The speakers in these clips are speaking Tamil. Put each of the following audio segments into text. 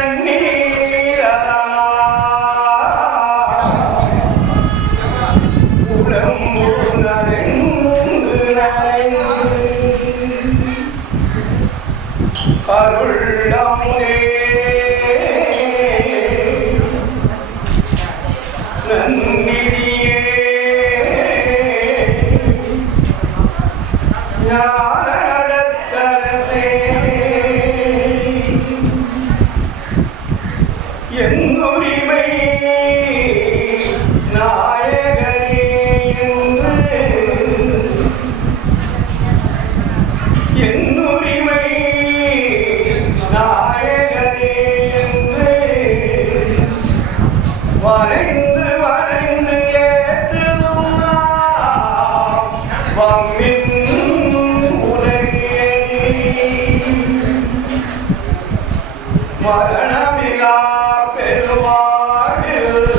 கண்ணீரதனா உடம்பு நனைந்து நனைந்து அருள் அமுதே நன்னிதியே ஞான நடத்தரசே என்னுரிமை நாயகனே என்று என்னுரிமை நாயகனே என்று வரைந்து வரைந்து ஏற்றுதும் நாம் வம்மின் உலகியனே மரணமிலா பெருவாழில்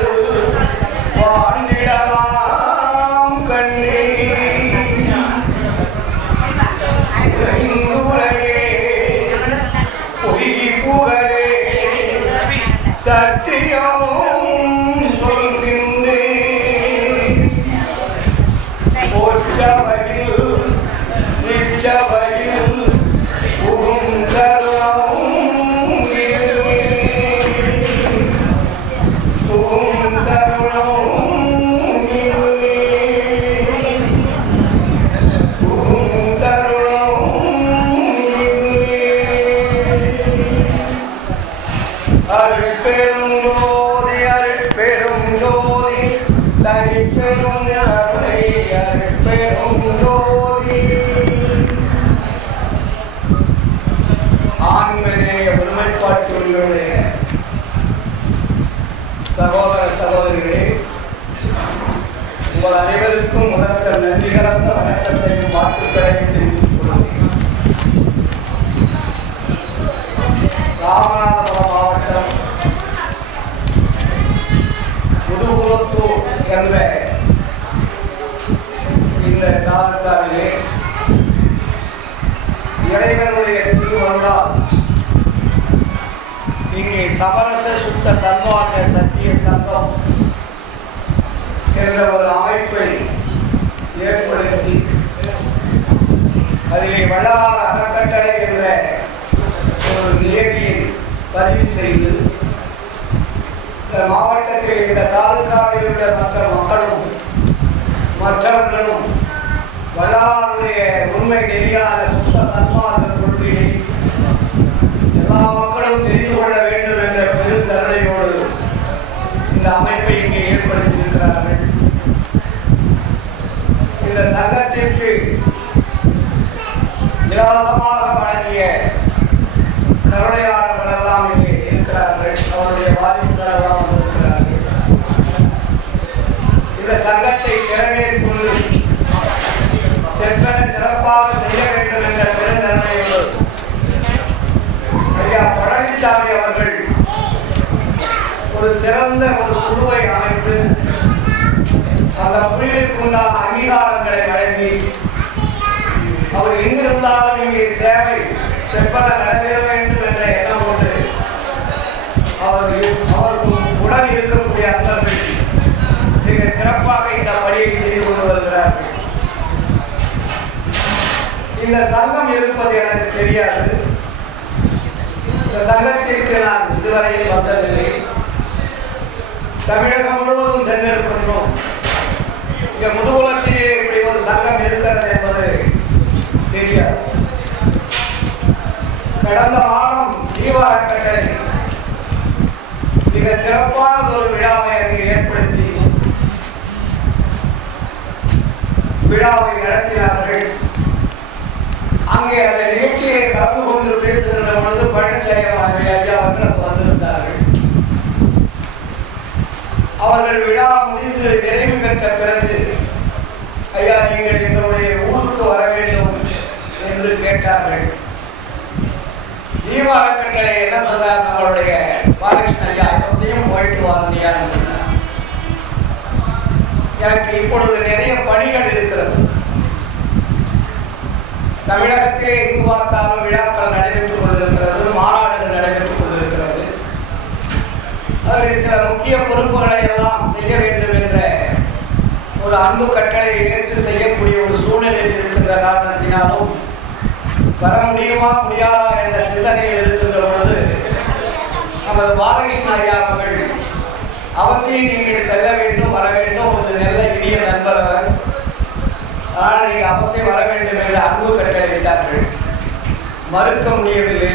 வாழ்ந்திடலாம் கண்ணே உரைந்துரையே பொய் புகழே சத்தியம் சொல்கின்றேன் போற்றவையில் சிற்றவையில் புகும் தருணம் இதுவே புகும் தருணம் இதுவே புகும் தருணம் இதுவே அருட்பெரும் ஜோதி அருட்பெரும் ஜோதி தனிப்பெரும் கருணை அருட்பெரும் ஜோதி. ஆண்மநேய ஒருமைப்பாட்டுடைய சகோதர சகோதரிகளே, உங்கள் அனைவருக்கும் முதற்கல் நன்றி கலந்த வணக்கத்தையும் வாழ்த்துக்களையும் தெரிவித்துக் கொள்கிறேன். ராமநாதபுரம் மாவட்டம் முதுகுளத்தூர் என்ற இந்த தாலுக்காவிலே இறைவனுடைய திருவருளால் இங்கே சமரச சுத்த சன்மார்க்க சத்திய சங்கம் என்ற ஒரு அமைப்பை ஏற்படுத்தி அதிலே வள்ளலார் அறக்கட்டளை என்ற ஒரு நியதியை பதிவு செய்து இந்த மாவட்டத்தில் இந்த தாலுக்காவில் உள்ள மற்ற மக்களும் மற்றவர்களும் வள்ளலாருடைய உண்மை நெறியான சுத்த சன்மார்க்க கொள்கையை எல்லா மக்களும் தெரிந்து கொள்ள வேண்டும் என்ற பெருந்தருணையோடு இந்த அமைப்பை இங்கே ஏற்படுத்தியிருக்கிறார்கள். இந்த சங்கத்திற்கு இலவசமாக வழங்கிய கருணையாளர்கள் எல்லாம் இங்கே இருக்கிறார்கள். அவருடைய வாரிசுகள் எல்லாம் வந்திருக்கிறார்கள். இந்த சங்கத்தை சிறமேற்கொண்டு செவ்வன சிறப்பாக செய்ய வேண்டும் என்ற பெருந்தன்மையோடு ஐயா பழனிசாமி அவர்கள் ஒரு சிறந்த ஒரு குழுவை அமைத்து அந்த குழுவிற்குண்டான அங்கீகாரங்களை வழங்கி அவர் எங்கிருந்தாலும் இங்கே சேவை செவ்வன நடைபெற வேண்டும் என்ற எண்ணம் கொண்டு அவருக்கு உடன் இருக்கக்கூடிய அன்பர்கள் மிக சிறப்பாக இந்த பணியை செய்து கொண்டு வருகிறார்கள். இந்த சங்கம் இருப்பது எனக்கு தெரியாது. இந்த சங்கத்திற்கு நான் இதுவரையில் வந்ததில்லை. தமிழகம் முழுவதும் சென்றிருக்கின்றோம். இங்கே முதுகுளத்திலே இப்படி ஒரு சங்கம் இருக்கிறது என்பது தெரியாது. கடந்த மாதம் ஜீவ அறக்கட்டளை மிக சிறப்பானது ஒரு விழாவை அங்கு ஏற்படுத்தி விழாவை நடத்தினார்கள். அங்கே அந்த நிகழ்ச்சியை கலந்து கொண்டு பேசுகின்ற பொழுது பழனிசாமி ஐயா அவர்கள் அங்கு வந்திருந்தார்கள். அவர்கள் விழா முடிந்து நிறைவு பெற்ற பிறகு ஐயா நீங்கள் எங்களுடைய ஊருக்கு வர வேண்டும் என்று கேட்டார்கள். ஜீவ அறக்கட்டளை என்ன சொன்னார், நம்மளுடைய பாலகிருஷ்ணன் ஐயா அவசியம் போயிட்டு வரணும்னு சொன்னார். எனக்கு இப்பொழுது நிறைய பணிகள் இருக்கிறது. தமிழகத்திலே எங்கு பார்த்தாலும் விழாக்கள் நடைபெற்றுக் கொண்டிருக்கிறது, மாநாடுகள் நடைபெற்றுக் கொண்டிருக்கிறது. பணிகளை எல்லாம் செய்ய வேண்டும் என்ற ஒரு அன்பு கட்டளை ஏற்று செய்யக்கூடிய ஒரு சூழ்நிலையில் இருக்கின்ற காரணத்தினாலும் வர முடியுமா முடியாதா என்ற சிந்தனையில் இருக்கின்ற பொழுது நமது பாலகிருஷ்ண ஐயா அவர்கள் அவசியம் நீங்கள் செல்ல வேண்டும், வர வேண்டும், ஒரு நல்ல இனிய நண்பர் அவர், அதனால் நீங்கள் அவசியம் வர வேண்டும் என்று அன்பு கட்டளையிட்டார்கள். மறுக்க முடியவில்லை.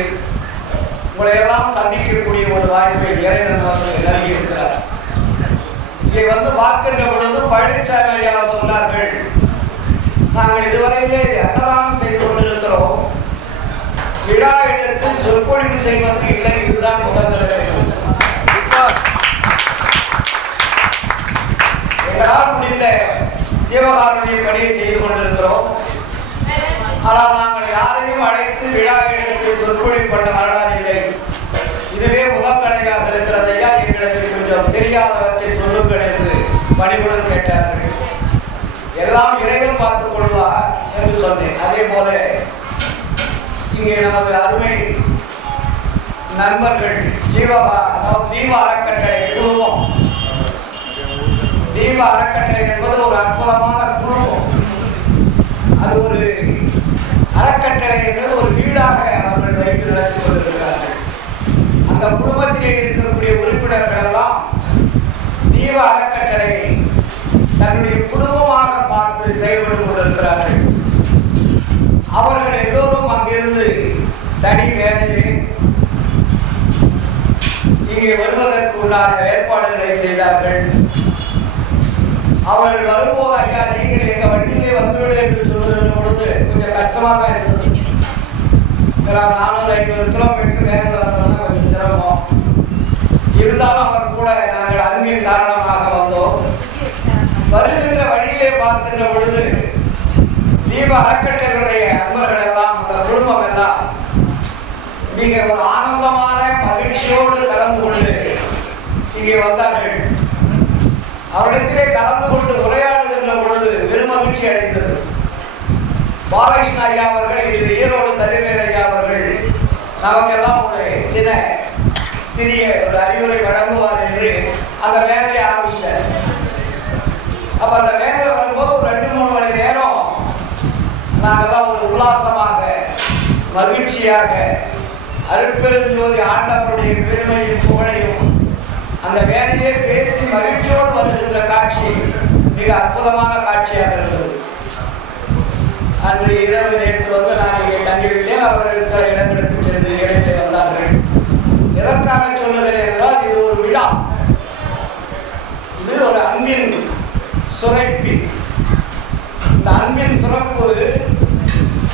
உங்களை எல்லாம் சந்திக்கக்கூடிய ஒரு வாய்ப்பை இறைவன் அவர்கள் நல்கியிருக்கிறார். இங்கே வந்து பார்க்கின்ற பொழுது பழனிசாமி ஐயா அவர் சொன்னார்கள், நாங்கள் இதுவரையிலே அன்னதானம் செய்து கொண்டிருக்கிறோம், விழா எடுத்து சொற்பொழிவு செய்வது இல்லை, இதுதான் முதல் தடவை. எங்களால் முடிந்த ஜீவகாருண்ய பணியை செய்து கொண்டிருக்கிறோம். ஆனால் நாங்கள் யாரையும் அழைத்து விழா எடுத்து சொற்பொழிவு பண்ண வரலாறு இல்லை. இதுவே முதல் தடவையாக இருக்கிறது ஐயா, எங்களுக்கு கொஞ்சம் தெரியாதவற்றை சொல்லுங்கள் என்று பணிவுடன் கேட்டார்கள். எல்லாம் இறைவன் பார்த்துக் கொள்வார் என்று சொன்னேன். அதே போல இங்கே நமது அருமை நண்பர்கள் அதாவது தீப அறக்கட்டளை குழுமம். தீப அறக்கட்டளை என்பது ஒரு அற்புதமான குழுமம். அது ஒரு அறக்கட்டளை என்பது ஒரு வீடாக அவர்கள் வைத்து நடத்தி கொண்டிருக்கிறார்கள். அந்த குடும்பத்திலே இருக்கக்கூடிய உறுப்பினர்கள் எல்லாம் தீப அறக்கட்டளையை தன்னுடைய குடும்பமாக பார்த்து செயல்பட்டு கொண்டிருக்கிறார்கள். அவர்கள் எல்லோரும் அங்கிருந்து தனி வேலையிலே இங்கே வருவதற்கு உண்டான ஏற்பாடுகளை செய்தார்கள். அவர்கள் வரும்போது ஐயா நீங்கள் எங்கள் வண்டியிலே வந்துவிடு என்று சொல்லுகின்ற பொழுது கொஞ்சம் கஷ்டமாக தான் இருந்தது. 400-500 கிலோமீட்டர் வேலையில் வர்றதுனா கொஞ்சம் சிரமம். இருந்தாலும் அவர் கூட நாங்கள் அன்பின் காரணமாக வந்தோம். வருகின்ற வழியிலே பார்க்கின்ற பொழுது தீப அறக்கட்டளையுடைய அன்பர்கள் எல்லாம், அந்த குடும்பம் எல்லாம் மிக ஒரு ஆனந்தமான மகிழ்ச்சியோடு கலந்து கொண்டு இங்கே வந்தார்கள். அவரிடத்திலே கலந்து கொண்டு உரையாடுகின்ற பொழுது பெருமகிழ்ச்சி அடைந்தது. பாலகிருஷ்ண ஐயா அவர்கள், இது ஈரோடு கதிர்வேல் ஐயா அவர்கள் நமக்கெல்லாம் ஒரு சிறிய ஒரு அறிவுரை வழங்குவார் என்று அந்த வேலையை ஆரம்பிச்சிட்டார். அப்போ அந்த வேலை வரும்போது ஒரு 2-3 மணி நேரம் நாங்கள்லாம் ஒரு உல்லாசமாக மகிழ்ச்சியாக அருட்பெருஞ்சோதி ஆண்டவருடைய பெருமையும் புகழையும் அந்த வேலையிலே பேசி மகிழ்ச்சியோடு வருகின்ற காட்சி மிக அற்புதமான காட்சியாக இருந்தது. அன்று இரவு நேற்று வந்து நான் இங்கே தங்கிவிட்டேன். அவர்கள் சில இடங்களுக்கு சென்று இடத்திலே வந்தார்கள். எதற்காக சொல்லுதல் என்றால், இது ஒரு விழா, இது ஒரு அன்பின் சுரப்பி. இந்த அன்பின் சுரப்பு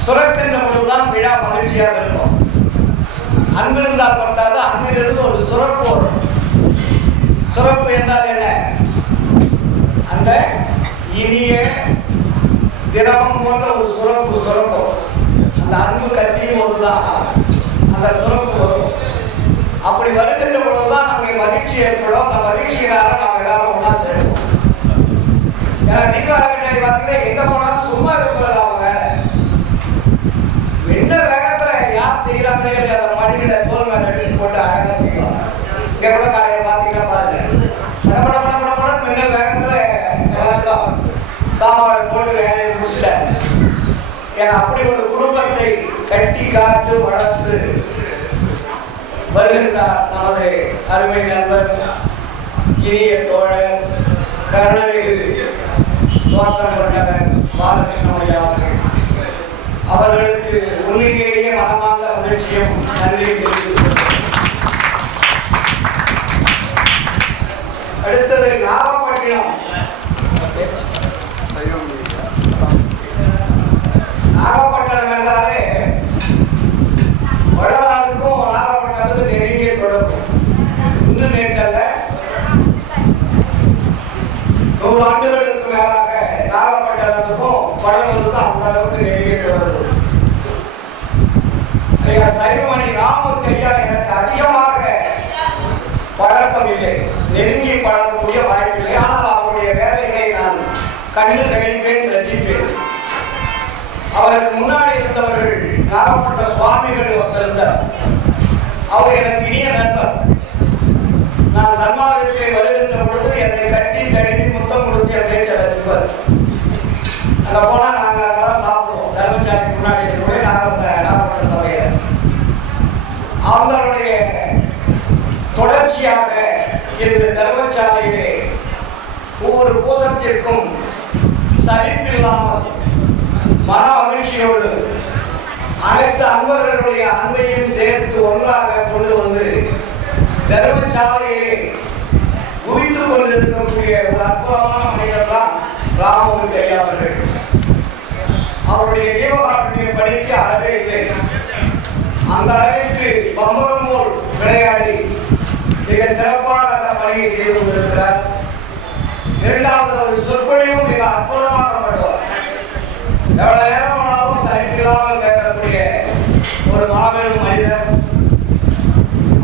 சுரக்கின்ற பொழுதுதான் விழா மகிழ்ச்சியாக இருக்கும். அன்பிருந்தால் பட்டாது, அன்பிலிருந்து ஒரு சுரப்பு வரும். சுரப்பு என்றால் என்ன? அந்த இனிய திரவம் போன்ற ஒரு சுரக்கும். அந்த அன்பு கசியும் போதுதான் அந்த சுரப்பு வரும். அப்படி வருகின்ற பொழுதுதான் நமக்கு மகிழ்ச்சி ஏற்படும். அந்த மகிழ்ச்சியினால நம்ம எல்லாரும் ஒன்றா சேருவோம். ஏன்னா தீப அறக்கட்டளை பார்த்தீங்கன்னா எங்கே போனாலும் சும்மா இருப்பதில்லை. அவங்க வேலை மின்னல் வேகத்தில் யார் செய்கிறாங்களே அந்த மடியில தோல் மேல எடுத்து போட்டு அழகாக செய்வாங்க. இங்கே கூட காலையில் பார்த்தீங்கன்னா பாருங்க, பட மின்னல் வேகத்தில் எல்லாத்துக்கும் சாப்பாடு போட்டு வேலையை முடிச்சிட்டாங்க. ஏன்னா அப்படி ஒரு குடும்பத்தை கட்டி காத்து வளர்த்து வருகின்றார் நமது அருமை நண்பர், இனிய தோழர், கருணமிகு தோற்றம் கொண்டவர் பாலகிருஷ்ண ஐயா அவர்கள். அவர்களுக்கு உண்மையிலேயே மனமார்ந்த மகிழ்ச்சியும் நன்றியும் தெரிவித்துள்ளது. அடுத்தது நாகப்பட்டினம். நாகப்பட்டினம் என்றாலே வடலாருக்கும் நாகப்பட்டினத்துக்கு நெருங்கிய தொடர்பு. இன்று நேற்றல்ல, 100 ஆண்டுகளுக்கு மேலாக நாகப்பட்டினத்துக்கும் வடலூருக்கும் அந்த அளவுக்கு நெருங்கிய தொடர்பு. ஐயா சைவமணி ராமூர்த்தி ஐயா எனக்கு அதிகமாக பழக்கம் இல்லை, நெருங்கி பழகக்கூடிய வாய்ப்பில்லை. ஆனால் அவருடைய வேலைகளை நான் கண்டு கணிப்பேன், ரசிப்பேன். அவருக்கு முன்னாடி இருந்தவர்கள் நாகப்பட்ட சுவாமிகள் ஒருத்தர் இருந்தார். அவர் எனக்கு இனிய நண்பர். நான் சன்மார்க்கத்திலே வருகின்ற பொழுது என்னை கட்டி தழுவி முத்தம் கொடுத்து என் பேச்சை ரசிப்பர். அங்கே போனால் நாங்கள் அங்கே தான் சாப்பிடுவோம். தர்மசாலைக்கு முன்னாடி கூட நாகப்பட்ட சபையில் அவங்களுடைய தொடர்ச்சியாக இன்று தர்மசாலையிலே ஒவ்வொரு பூசத்திற்கும் சலிப்பில்லாமல் மன மகிழ்ச்சியோடு அனைத்து அன்பர்களுடைய அன்பையும் சேர்த்து ஒன்றாக கொண்டு வந்து தர்மசாலையிலே குவித்துக் கொண்டிருக்கக்கூடிய ஒரு அற்புதமான மனிதர் தான் ராமமூர்த்தி ஐயா அவர்கள். அவருடைய ஜீவகாருண்யம் படிக்க அளவே இல்லை. அந்த அளவிற்கு பம்பரம் போல் விளையாடி மிக சிறப்பாக அந்த பணியை செய்து கொண்டிருக்கிறார். இரண்டாவது ஒரு சொற்பொழிவும் மிக அற்புதமாக பண்ணுவார். எவ்வளவு நேரம் ஆனாலும் சலிப்பில்லாமல் பேசக்கூடிய ஒரு மாபெரும் மனிதர்.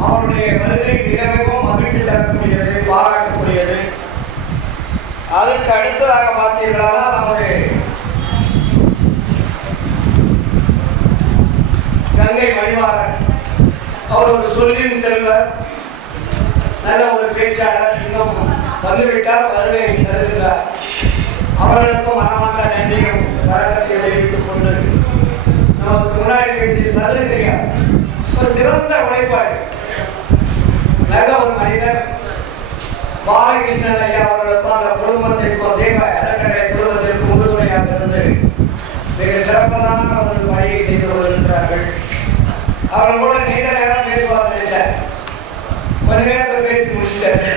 அவருடைய வருகை மிக மிகவும் மகிழ்ச்சி தரக்கூடியது, பாராட்டக்கூடியது. அதற்கு அடுத்ததாக பார்த்தீர்களா நமது கங்கை மணிமாறன் அவர் ஒரு சொல்லின் செல்வர், நல்ல ஒரு பேச்சாளர். இன்னும் வந்துவிட்டார், வருகை தருகின்றார். அவர்களுக்கும் மனமார்ந்த நன்றியும் வணக்கத்தையும் தெரிவித்துக் கொண்டு நமக்கு முன்னாடி பேசிய சதுரகிரியார் ஒரு சிறந்த உழைப்பாளி, நல்ல ஒரு மனிதர். பாலகிருஷ்ணன் ஐயா அவர்களுக்கும் அந்த குடும்பத்திற்கும் தேவ அறக்கட்டளை குடும்பத்திற்கும் உறுதுணையாக இருந்து மிக சிறப்பதான ஒரு பணியை செய்து கொண்டிருக்கிறார்கள். அவர்கள் கூட நீண்ட நேரம் பேசுவார் நினைச்சார், கொஞ்ச நேரத்தில் பேசி முடிச்சுட்டாரு.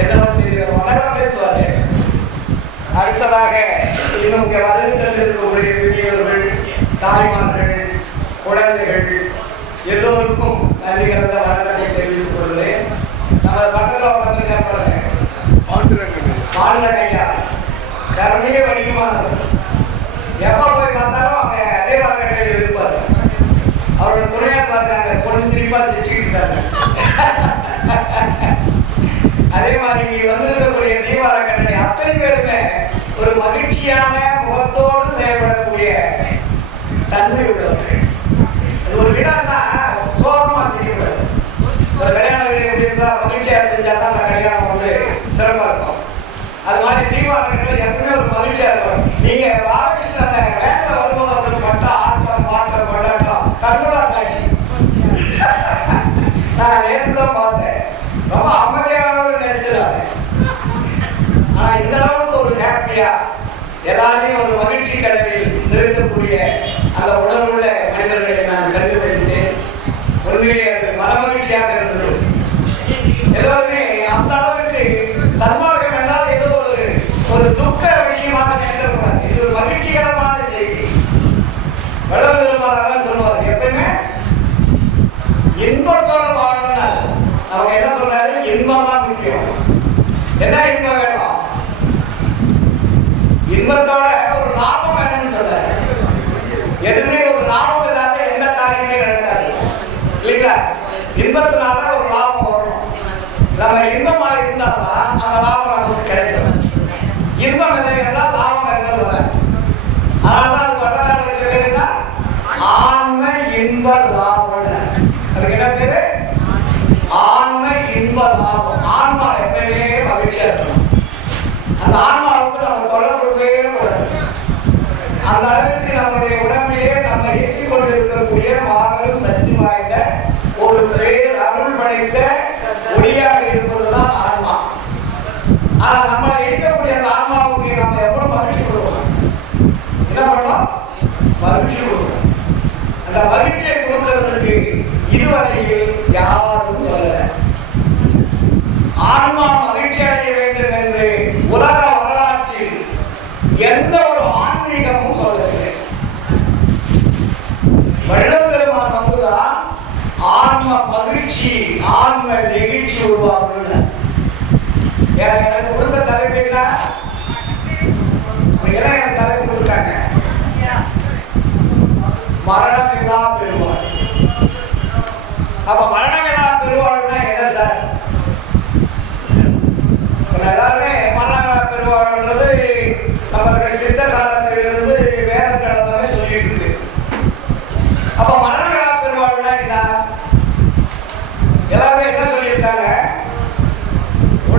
என்னவோ தெரியல, நல்லா பேசுவாரு. அடுத்ததாக இன்னும் இங்கே வருகை தந்திருக்கக்கூடிய பெரியவர்கள், தாய்மார்கள், குழந்தைகள் எல்லோருக்கும் நன்றி கலந்த வணக்கத்தை தெரிவித்துக் கொள்கிறேன். நம்ம பக்கத்தில் உட்காந்துருக்கார் பாருங்க, பாண்டரங்க ஐயா, கருணையே வடிவமானவர். எப்போ போய் பார்த்தாலும் அவங்க அதே வரக்கட்டையில் இருப்பார். அவரோட துணையார் பாருங்க, அங்கே பொண்ணு சிரிப்பா சிரிச்சுக்கிட்டு இருக்காங்க. அதே மாதிரி இங்கே வந்திருக்கக்கூடிய தீபார கட்டளை அத்தனை பேருமே ஒரு மகிழ்ச்சியான முகத்தோடு செயல்படக்கூடிய தன்மை உள்ளவர்கள். அது ஒரு விழான்னா சோகமா செய்யக்கூடாது. ஒரு கல்யாண வீடு எப்படி இருந்தா மகிழ்ச்சியா செஞ்சாதான் அந்த கல்யாணம் வந்து சிறப்பா இருக்கும். அது மாதிரி தீபார கட்டளை எப்பவுமே ஒரு மகிழ்ச்சியா இருக்கும். நீங்க பாலகிருஷ்ணன் அந்த வேலையில வரும்போது அவங்களுக்கு பட்ட ஆட்டம் பாட்டம் கொண்டாட்டம் கண்கொள்ளா காட்சி. நான் நேற்று தான் பார்த்தேன், ரொம்ப அமைதியானவர்கள் நினைச்சிடாது. ஆனா இந்த அளவுக்கு ஒரு ஹாப்பியா எல்லாரையும் ஒரு மகிழ்ச்சி கடலில் செலுத்தக்கூடிய அந்த உணர்வுள்ள மனிதர்களை நான் கண்டுபிடித்தேன். உண்மையிலே அது மனமகிழ்ச்சியாக இருந்தது. எல்லோருமே அந்த அளவுக்கு சன்மார்க்கம் என்றால் ஏதோ ஒரு துக்க விஷயமாக நினைக்கக்கூடாது. இது ஒரு மகிழ்ச்சிகரமான செய்தி. வள்ளல் பெருமானார் சொல்லுவார், எப்பயுமே இன்பத்தோட வாழணும்னாரு. அவங்க என்ன சொல்றாரு, இன்பம் தான் முக்கியம். என்ன இன்பம் வேணும்? இன்பத்தோட ஒரு லாபம் வேணும்னு சொல்றாரு. எதுவுமே ஒரு லாபம் இல்லாத எந்த காரியமே நடக்காது இல்லைங்களா? இன்பத்தினால ஒரு லாபம் வரணும். நம்ம இன்பமா இருந்தாதான் அந்த லாபம் நமக்கு கிடைக்கும். இன்பம் இல்லை என்றால் லாபம் என்பது வராது. அதனாலதான் அது வள்ளலார் வச்ச பேர் என்ன, ஆன்ம இன்ப லாபம். அதுக்கு என்ன பேரு? ஆன்ம இன்ப லாபம். ஆன்மா எப்பவுமே மகிழ்ச்சியா இருக்கணும். அந்த ஆன்மாவுக்கு நம்ம தொல்லை கொடுக்கவே கூடாது. அந்த அளவிற்கு நம்மளுடைய உடம்பிலே நம்ம இயக்கிக் கொண்டிருக்கக்கூடிய மாபெரும் சக்தி வாய்ந்த ஒரு பேர் அருள் படைத்த ஒளியாக இருப்பதுதான் ஆன்மா. ஆனா நம்மளை இயக்கக்கூடிய அந்த ஆன்மாவுக்கு நம்ம எவ்வளவு மகிழ்ச்சி கொடுக்கணும்? என்ன பண்ணணும்? மகிழ்ச்சி கொடுக்கணும். அந்த மகிழ்ச்சியை கொடுக்கிறதுக்கு இதுவரையில் யாரும் சொல்லல. ஆன்மா மகிழ்ச்சி அடைய வேண்டும் என்று உலக வரலாற்றில் எந்த ஒரு ஆன்மீகமும் சொல்லவில்லை. வள்ளல் பெருமான் வந்துதான் ஆன்ம மகிழ்ச்சி, ஆன்ம நெகிழ்ச்சி உருவாக்கணும். எனக்கு கொடுத்த தலைப்பு என்ன? எனக்கு தலைப்பு கொடுத்துருக்காங்க, மரணமில்லா பெருவாழ். அப்ப மரணமில்லா பெருவாழ்னா என்ன சார்? எல்லாருமே மரணமில்லா பெருவாழ்ன்றது நம்மளுக்கு சித்த காலத்திலிருந்து வேதங்கள் எல்லாமே சொல்லிட்டு இருக்கு. அப்ப மரணமில்லா பெருவாழ்னா என்ன? எல்லாரும்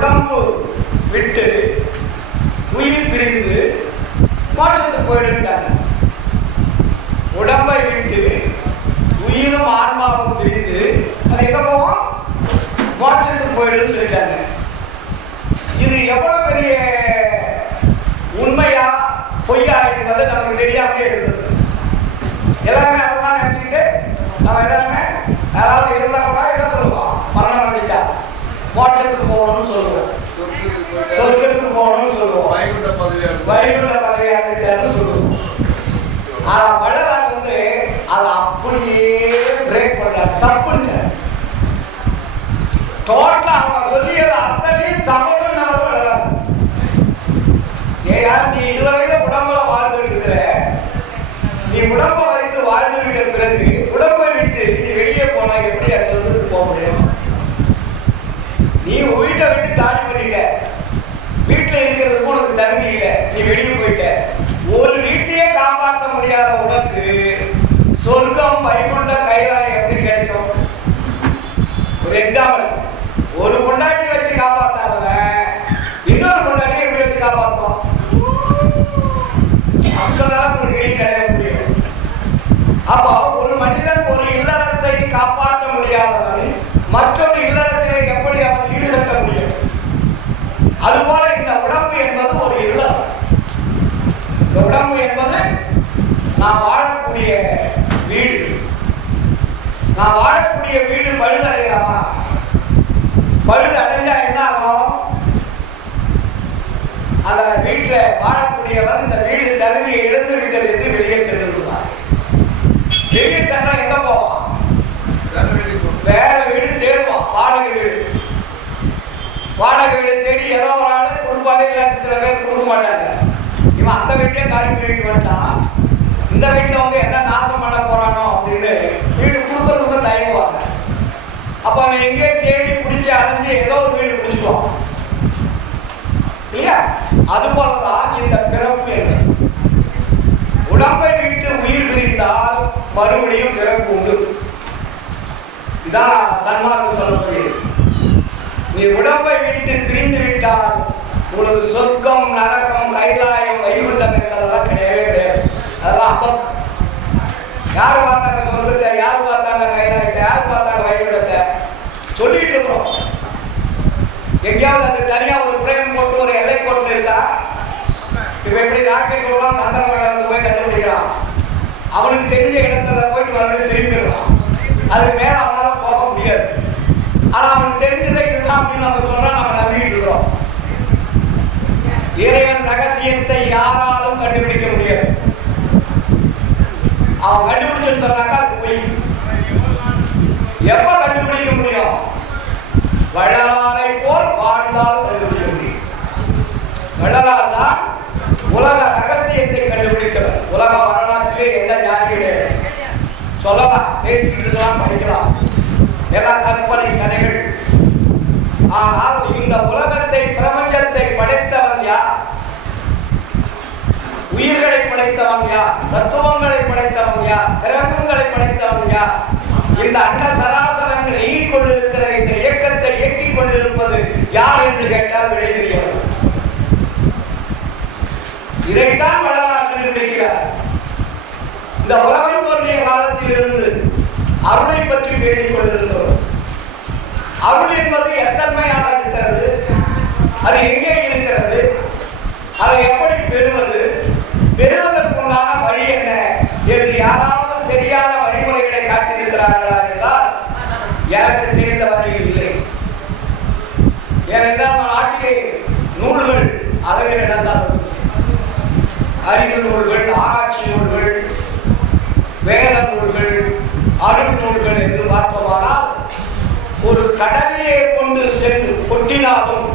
உடம்பு விட்டு உயிர் பிரிந்து மோட்சத்துக்கு போயிடுட்டாங்க. உடம்பை விட்டு உயிரும் ஆன்மாவும் பிரிந்து அது எங்க போவோம்? மோட்சத்துக்கு போயிடுன்னு சொல்லிட்டாங்க. இது எவ்வளவு பெரிய உண்மையா பொய்யா என்பது நமக்கு தெரியாமலே இருந்தது. எல்லாருமே அதை தான் நினைச்சுக்கிட்டு நம்ம எல்லாருமே யாராவது இருந்தா கூட என்ன சொல்லுவோம்? மரணம் அடைஞ்சிட்டா மோட்சத்துக்கு போகணும்னு சொல்லுவோம், சொர்க்கத்துக்கு போகணும்னு சொல்லுவோம், வைகுண்ட பதவி அடைஞ்சிட்டாருன்னு சொல்லுவோம். ஆனா வள்ளலார் அதை அப்படியே பிரேக் பண்றார், தப்புன்ட்டார். டோட்டலா அவங்க சொல்லியது அத்தனையும் தவறுன்னு அவர் வள்ளலார். ஏன் நீ இதுவரையில உடம்புல வாழ்ந்துட்டு இருக்கிற, நீ உடம்பை வைத்து வாழ்ந்து விட்ட பிறகு உடம்பை விட்டு நீ வெளியே போனா எப்படி சொர்க்கத்துக்கு போக முடியும்? நீ வீட்டை விட்டு தாண்டி பண்ணிட்ட, வீட்டில் இருக்கிறதுக்கு உனக்கு தகுதி இல்லை, நீ வெளியே போயிட்ட. ஒரு வீட்டையே காப்பாற்ற முடியாத உனக்கு சொர்க்கம் வைகுண்ட கைலாயம் எப்படி கிடைக்கும்? ஒரு எக்ஸாம்பிள், ஒரு பொண்டாட்டி வச்சு காப்பாத்தாதவன் இன்னொரு பொண்டாட்டியை எப்படி வச்சு காப்பாற்றுவோம்? மக்களால் ஒரு வெளி கிடையாது புரியும். அப்போ ஒரு மனிதன் ஒரு இல்லறத்தை காப்பாற்ற முடியாதவன் மற்றொரு இல்லறத்திலே எப்படி அவன் ஈடுகட்ட முடியும்? அதுபோல இந்த உடம்பு என்பது ஒரு இல்லறம். இந்த உடம்பு என்பது நான் வாழக்கூடிய வீடு. நான் வாழக்கூடிய வீடு பழுதடையலாமா? பழுது அடைஞ்சா என்ன ஆகும்? அந்த வீட்டில் வாழக்கூடியவர் இந்த வீடு தகுதியை இழந்து விட்டது என்று வெளியே சென்றிருந்தார். வெளியே சென்றால் எங்க போவான்? வேற வீடு தேடுவான், வாடகை வீடு. வாடகை வீடு தேடி ஏதோ ஒரு ஆள் கொடுப்பாரு, இல்லாட்டி சில பேர் கொடுக்க மாட்டாங்க. இவன் அந்த வீட்டையே காலி பண்ணிட்டு வந்துட்டான். இந்த வீட்டில் என்ன நாசம் பண்ண போறானோ அப்படின்னு வீடு கொடுக்கறதுக்கு தயங்குவாங்க. அப்போ அவன் எங்கேயே தேடி பிடிச்சி அலைஞ்சு ஏதோ ஒரு வீடு பிடிச்சிக்குவான் இல்லையா? அதுபோலதான் இந்த பிறப்பு என்பது. உடம்பை விட்டு உயிர் பிரிந்தால் மறுபடியும் பிறப்பு உண்டு. இதான் சன்மார்க்கம் சொல்லக்கூடியது. நீ உடம்பை விட்டு பிரிந்து விட்டால் உனது சொர்க்கம், நரகம், கைலாயம், வைகுண்டம் என்பதெல்லாம் கிடையவே கிடையாது. அதெல்லாம் அம்பத்து. யார் பார்த்தாங்க சொர்க்கத்தை? யார் பார்த்தாங்க கைலாயத்தை? யார் பார்த்தாங்க வைகுண்டத்தை? சொல்லிட்டு இருக்கிறோம். எங்கேயாவது அது தனியா ஒரு பிரேம் போட்டு ஒரு எல்லை கோட்டில் இருக்கா? இப்ப எப்படி ராக்கெட் போகலாம், சந்திர மண்டலத்தை போய் கண்டுபிடிக்கிறான். அவனுக்கு தெரிஞ்ச இடத்துல போயிட்டு மறுபடியும் திரும்பிடலாம். அதுக்கு மேல அவனால போக முடியாது. ஆனா அவனுக்கு தெரிஞ்சதை இதுதான் அப்படின்னு நம்ம சொல்றோம், நம்ம நம்பிட்டு இருக்கிறோம். இறைவன் ரகசியத்தை யாராலும் கண்டுபிடிக்க முடியாது. அவன் கண்டுபிடிச்சுன்னு சொன்னாக்கா அது போய். எப்ப கண்டுபிடிக்க முடியும்? வள்ளலாரை போல் வாழ்ந்தால் கண்டுபிடிக்க முடியும். வள்ளலார் தான் உலக ரகசியத்தை கண்டுபிடித்தவர். உலக வரலாற்றிலே எந்த ஞானி கிடையாது. சொல்லலாம், பேசிக்கிட்டு இருக்கலாம், படிக்கலாம், எல்லாம் கற்பனை கதைகள். ஆனால் இந்த உலகத்தை, பிரபஞ்சத்தை படைத்தவன் யார்? உயிர்களை படைத்தவன் யார்? தத்துவங்களை படைத்தவன் யார்? கிரகங்களை படைத்தவன் யார்? இந்த அண்ட சராசரங்கள் இயங்கிக் கொண்டிருக்கிற இந்த இயக்கத்தை இயக்கிக் கொண்டிருப்பது யார் என்று கேட்டால் விடை தெரியாது. இதைத்தான் வள்ளலார் கண்டுபிடிக்கிறார். இந்த உலகம் தோன்றிய காலத்தில் இருந்து அருளை பற்றி பேசிக் கொண்டிருக்கிறோம். அருள் என்பது எத்தன்மையாக இருக்கிறது, அது எங்கே இருக்கிறது, அதை எப்படி பெறுவது, பெறுவதற்குண்டான வழி என்ன என்று யாராவது சரியான வழிமுறைகளை காட்டியிருக்கிறார்களா என்றால் எனக்கு தெரிந்த வரையில் இல்லை. ஏனென்றால் நம்ம நாட்டிலே நூல்கள் அளவில் இடங்காதது. அறிவு நூல்கள், ஆராய்ச்சி நூல்கள், வேத நூல்கள், அருள் நூல்கள் என்று பார்த்தோமானால் ஒரு கடலிலே கொண்டு சென்று கொட்டினாலும்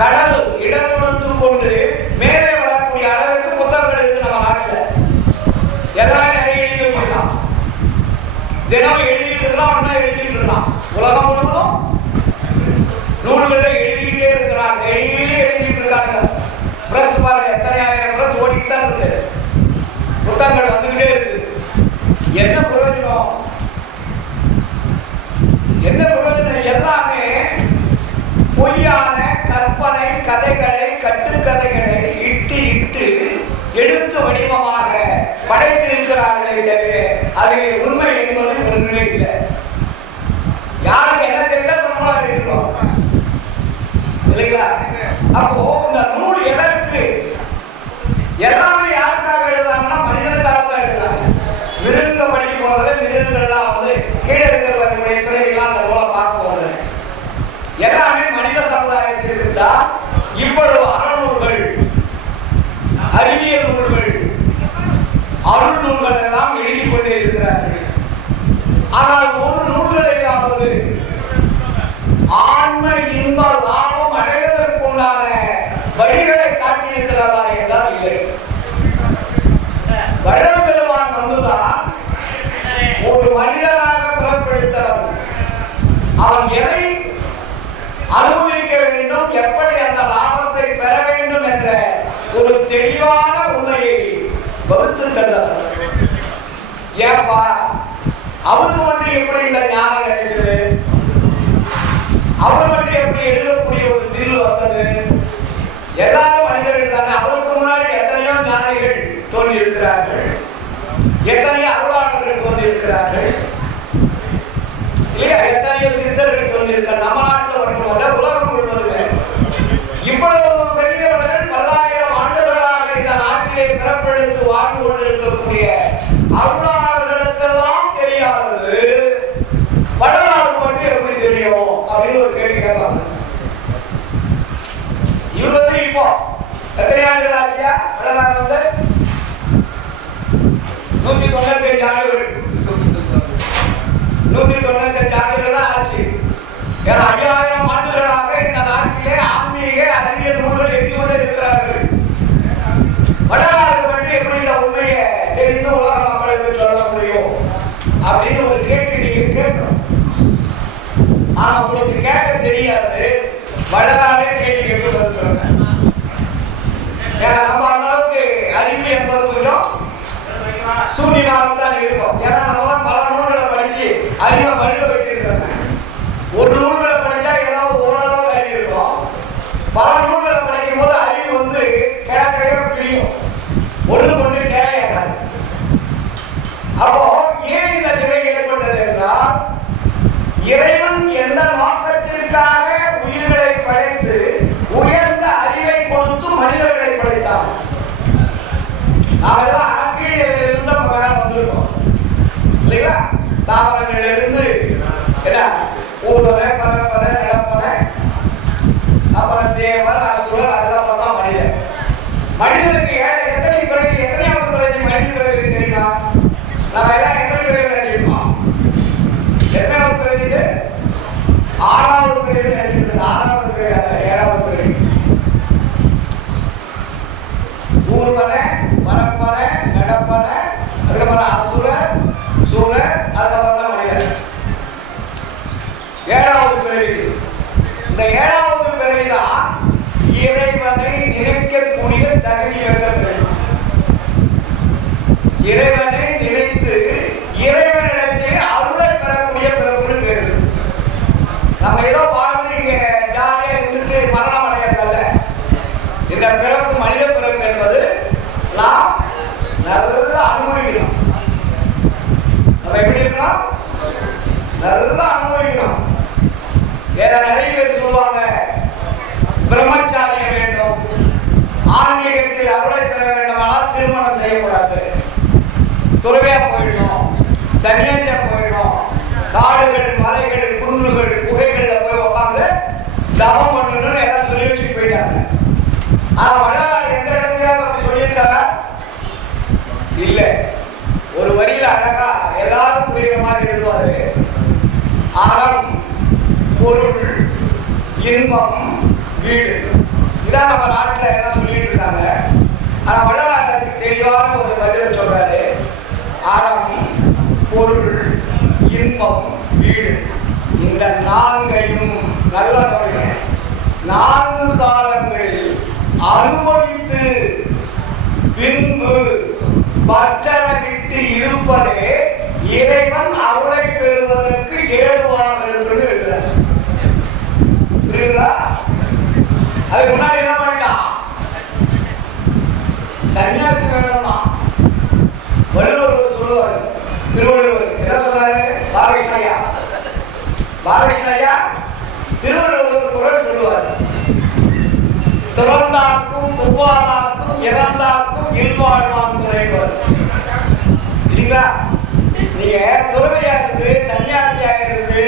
கடல் இடம் கொடுத்து கொண்டு மேலே வரக்கூடிய அளவுக்கு புத்தகங்கள் இருக்கு நம்ம நாட்டில். எல்லாமே நிறைய எழுதி வச்சிருக்கான். தினமும் எழுதிட்டு இருக்கலாம், ஒன்னா எழுதிட்டு இருக்கலாம். உலகம் முழுவதும் நூல்களை எழுதிக்கிட்டே இருக்கிறான். டெய்லி எழுதிட்டு இருக்கானுங்க. பிரஸ் பாருங்க, எத்தனை ஆயிரம் பிரஸ் ஓடிட்டு தான் இருக்கு. புத்தகங்கள் வந்துகிட்டே இருக்கு. என்ன பிரயோஜனம்? என்ன பிரயோஜனம்? எல்லாமே பொய்யான கற்பனை கதைகளை கட்டுக்கதைகளை இட்டு இட்டு எழுத்து வடிவமாக படைத்திருக்கிறார்களே தவிர அதிலே உண்மை என்பது ஒன்றுமே இல்லை. யாருக்கு என்ன தெரியுதோ நம்மளா எழுதிடுவாங்க இல்லைங்களா? அப்போ இந்த நூல் எதற்கு எல்லாமே யாருக்காக எழுதுறாங்கன்னா மனிதனுக்காகத்தான் எழுதுறாங்க. மிருகங்கள் படிக்க போறது, மிருகங்கள்லாம் வந்து கீழே இருக்கிற பிறவிலாம் அந்த நூலை பார்க்க போறது எல்லாமே மனித சமுதாயத்திற்குத்தான். இவ்வளவு அறநூல்கள், அறிவியல் நூல்கள், அருள் நூல்கள் எல்லாம் எழுதிக் கொண்டே இருக்கிறார்கள். ஆனால் ஒரு நூல்களையாவது ஆன்ம இன்ப லாபம் அடைவதற்குண்டான வழிகளை காட்டியிருக்கிறதா என்றால் இல்லை. வள்ளல் பெருமான் வந்துதான் ஒரு மனிதனாக பிறப்பெடுத்தவன். அவன் எதை அனுபவிக்க வேண்டும், எப்படி அந்த லாபத்தை பெற வேண்டும் என்ற ஒரு தெளிவான உண்மையை வகுத்து தந்தவர். ஏப்பா அவருக்கு மட்டும் எப்படி இந்த ஞானம் கிடைச்சது, அவர் மட்டும் எப்படி எழுதக்கூடிய ஒரு தில் வந்தது? எல்லாரும் மனிதர்கள் தானே. அவருக்கு முன்னாடி எத்தனையோ ஞானிகள் தோன்றி இருக்கிறார்கள், எத்தனையோ அருளாளர்கள் தோன்றி இருக்கிறார்கள் இல்லையா? எத்தனையோ சித்தர்கள் தோன்றி இருக்க. நம்ம நாட்டில் மட்டுமல்ல, உலகம் முழுவதுமே இவ்வளவு பெரியவர்கள் பல்லாயிரம் ஆண்டுகளாக இந்த நாட்டிலே பிறப்பெடுத்து வாழ்ந்து கொண்டிருக்கக்கூடிய அருளாளர்களுக்கெல்லாம் தெரியாதது வடநாடு மட்டும் எப்படி தெரியும் அப்படின்னு ஒரு கேள்வி கேட்பாங்க. இவர் வந்து இப்போ எத்தனை ஆண்டுகள் ஆச்சியா? வடநாடு வந்து 195 ஆண்டுகள், 195 ஆண்டுகள் தான் ஆச்சு. ஏன்னா 5000 ஆண்டுகளாக இந்த நாட்டிலே ஆன்மீக அறிவியல் நூல்கள் எழுதி கொண்டே இருக்கிறார்கள். வடநாடு மட்டும் எப்படி இந்த உண்மையை தெரிந்து உலக மக்களுக்கு சொல்ல முடியும் அப்படின்னு ஒரு கேள்வி நீங்க கேட்கணும். ஆனா உங்களுக்கு கேட்க தெரியாது, வடநாடே கேள்வி கேட்டு பதில் சொல்லுங்க. ஏன்னா நம்ம அந்த அளவுக்கு அறிவு என்பது கொஞ்சம் சூன்யமாகத்தான் இருக்கும். ஏன்னா நம்ம தான் பல நூல்களை படிச்சு அறிவை மனித வச்சிருக்கிறாங்க. ஒரு நூல்களை படிச்சா ஏதாவது ஓரளவுக்கு அறிவு இருக்கும். பல நூல்களை படிக்கும் போது அறிவு வந்து கிழக்கடையோ பிரியும், ஒண்ணுக்கு ஒன்று தேவையாகாது. அப்போ ஏன் இந்த நிலை ஏற்பட்டது என்றால், இறைவன் எந்த நோக்கத்திற்காக உயிர்களை படைத்து உயர்ந்த அறிவை கொடுத்து மனிதர்களை படைத்தான். நாமெல்லாம் கீழிலிருந்து நம்ம மேல வந்திருக்கோம் இல்லைங்களா? தாவரங்களிலிருந்து என்ன ஊர்வரை, பரப்பரை, நடப்பரை, அப்புறம் தேவர், அசுரர், அதுக்கப்புறம் தான் மனிதன். மனிதனுக்கு எத்தனை பிறகு, எத்தனையாவது பிறகு மனித பிறகு தெரியுமா? நம்ம எல்லாம் எத்தனை பிறகு நினைச்சிருக்கோம்? எத்தனையாவது பிறகு? 6வது பிறகு நினைச்சிட்டு இருக்குது. 6வது பிறகு அல்ல, 7வது பிறகு. ஊர்வரை, பரப்பரை, நடப்பரை, அதுக்கப்புறம் அசுரர், சூரர், அதுக்கப்புறம் தான் மனிதன். 7வது பிறவி. இந்த 7வது பிறவிதான் இறைவனை நினைக்கக்கூடிய தகுதி பெற்ற பிறவி. இறைவனை நினைத்து இறைவனிடத்திலே அருளை பெறக்கூடிய பிறப்புன்னு பேர் இருக்கு. நம்ம ஏதோ வாழ்ந்து இங்க ஜாலியா இருந்துட்டு மரணம் அடைகிறதல்ல. இந்த பிறப்பு, மனித பிறப்பு என்பது நாம் நல்லா அனுபவிக்கணும். நம்ம எப்படி இருக்கணும்? நல்லா அனுபவிக்கணும். வேற நிறைய பேர் சொல்லுவாங்க, பிரம்மச்சாரிய வேண்டும், ஆன்மீகத்தில் அருளை பெற வேண்டுமானால் திருமணம் செய்யக்கூடாது, துறவியா போயிடணும், சன்னியாசியா போயிடணும், காடுகள், மலைகள், குன்றுகள், குகைகள்ல போய் உட்காந்து தவம் பண்ணணும்னு எல்லாம் சொல்லி வச்சுட்டு போயிட்டாங்க. ஆனா வள்ளலார் எந்த இடத்துலயாவது அப்படி சொல்லியிருக்காரா? இல்ல. ஒரு வரியில அழகா எல்லாரும் புரியுற மாதிரி எழுதுவாரு. அறம், பொருள், இன்பம், வீடு. இதான் நம்ம நாட்டில் எல்லாம் சொல்லிட்டு இருக்காங்க. ஆனா வள்ளலார் அதுக்கு தெளிவான ஒரு பதிலை சொல்றாரு. அறம், பொருள், இன்பம், வீடு, இந்த 4ஐயும் நல்லா நோடுங்க. 4 காலங்களில் அனுபவித்து பின்பு பற்றற விட்டு இருப்பதே இறைவன் அருளை பெறுவதற்கு ஏதுவாக இருக்கிறது. புரியுங்களா? பாலகிருஷ்ண ஐயா. பாலகிருஷ்ண ஐயா திருவள்ளுவர் குறள் சொல்லுவார், துறந்தார்க்கும் துவாதார்க்கும் இறந்தார்க்கும் இல்வாழ்வான் துணைவர். இல்லைங்களா? நீங்க துறவையா இருந்து சன்னியாசியா இருந்து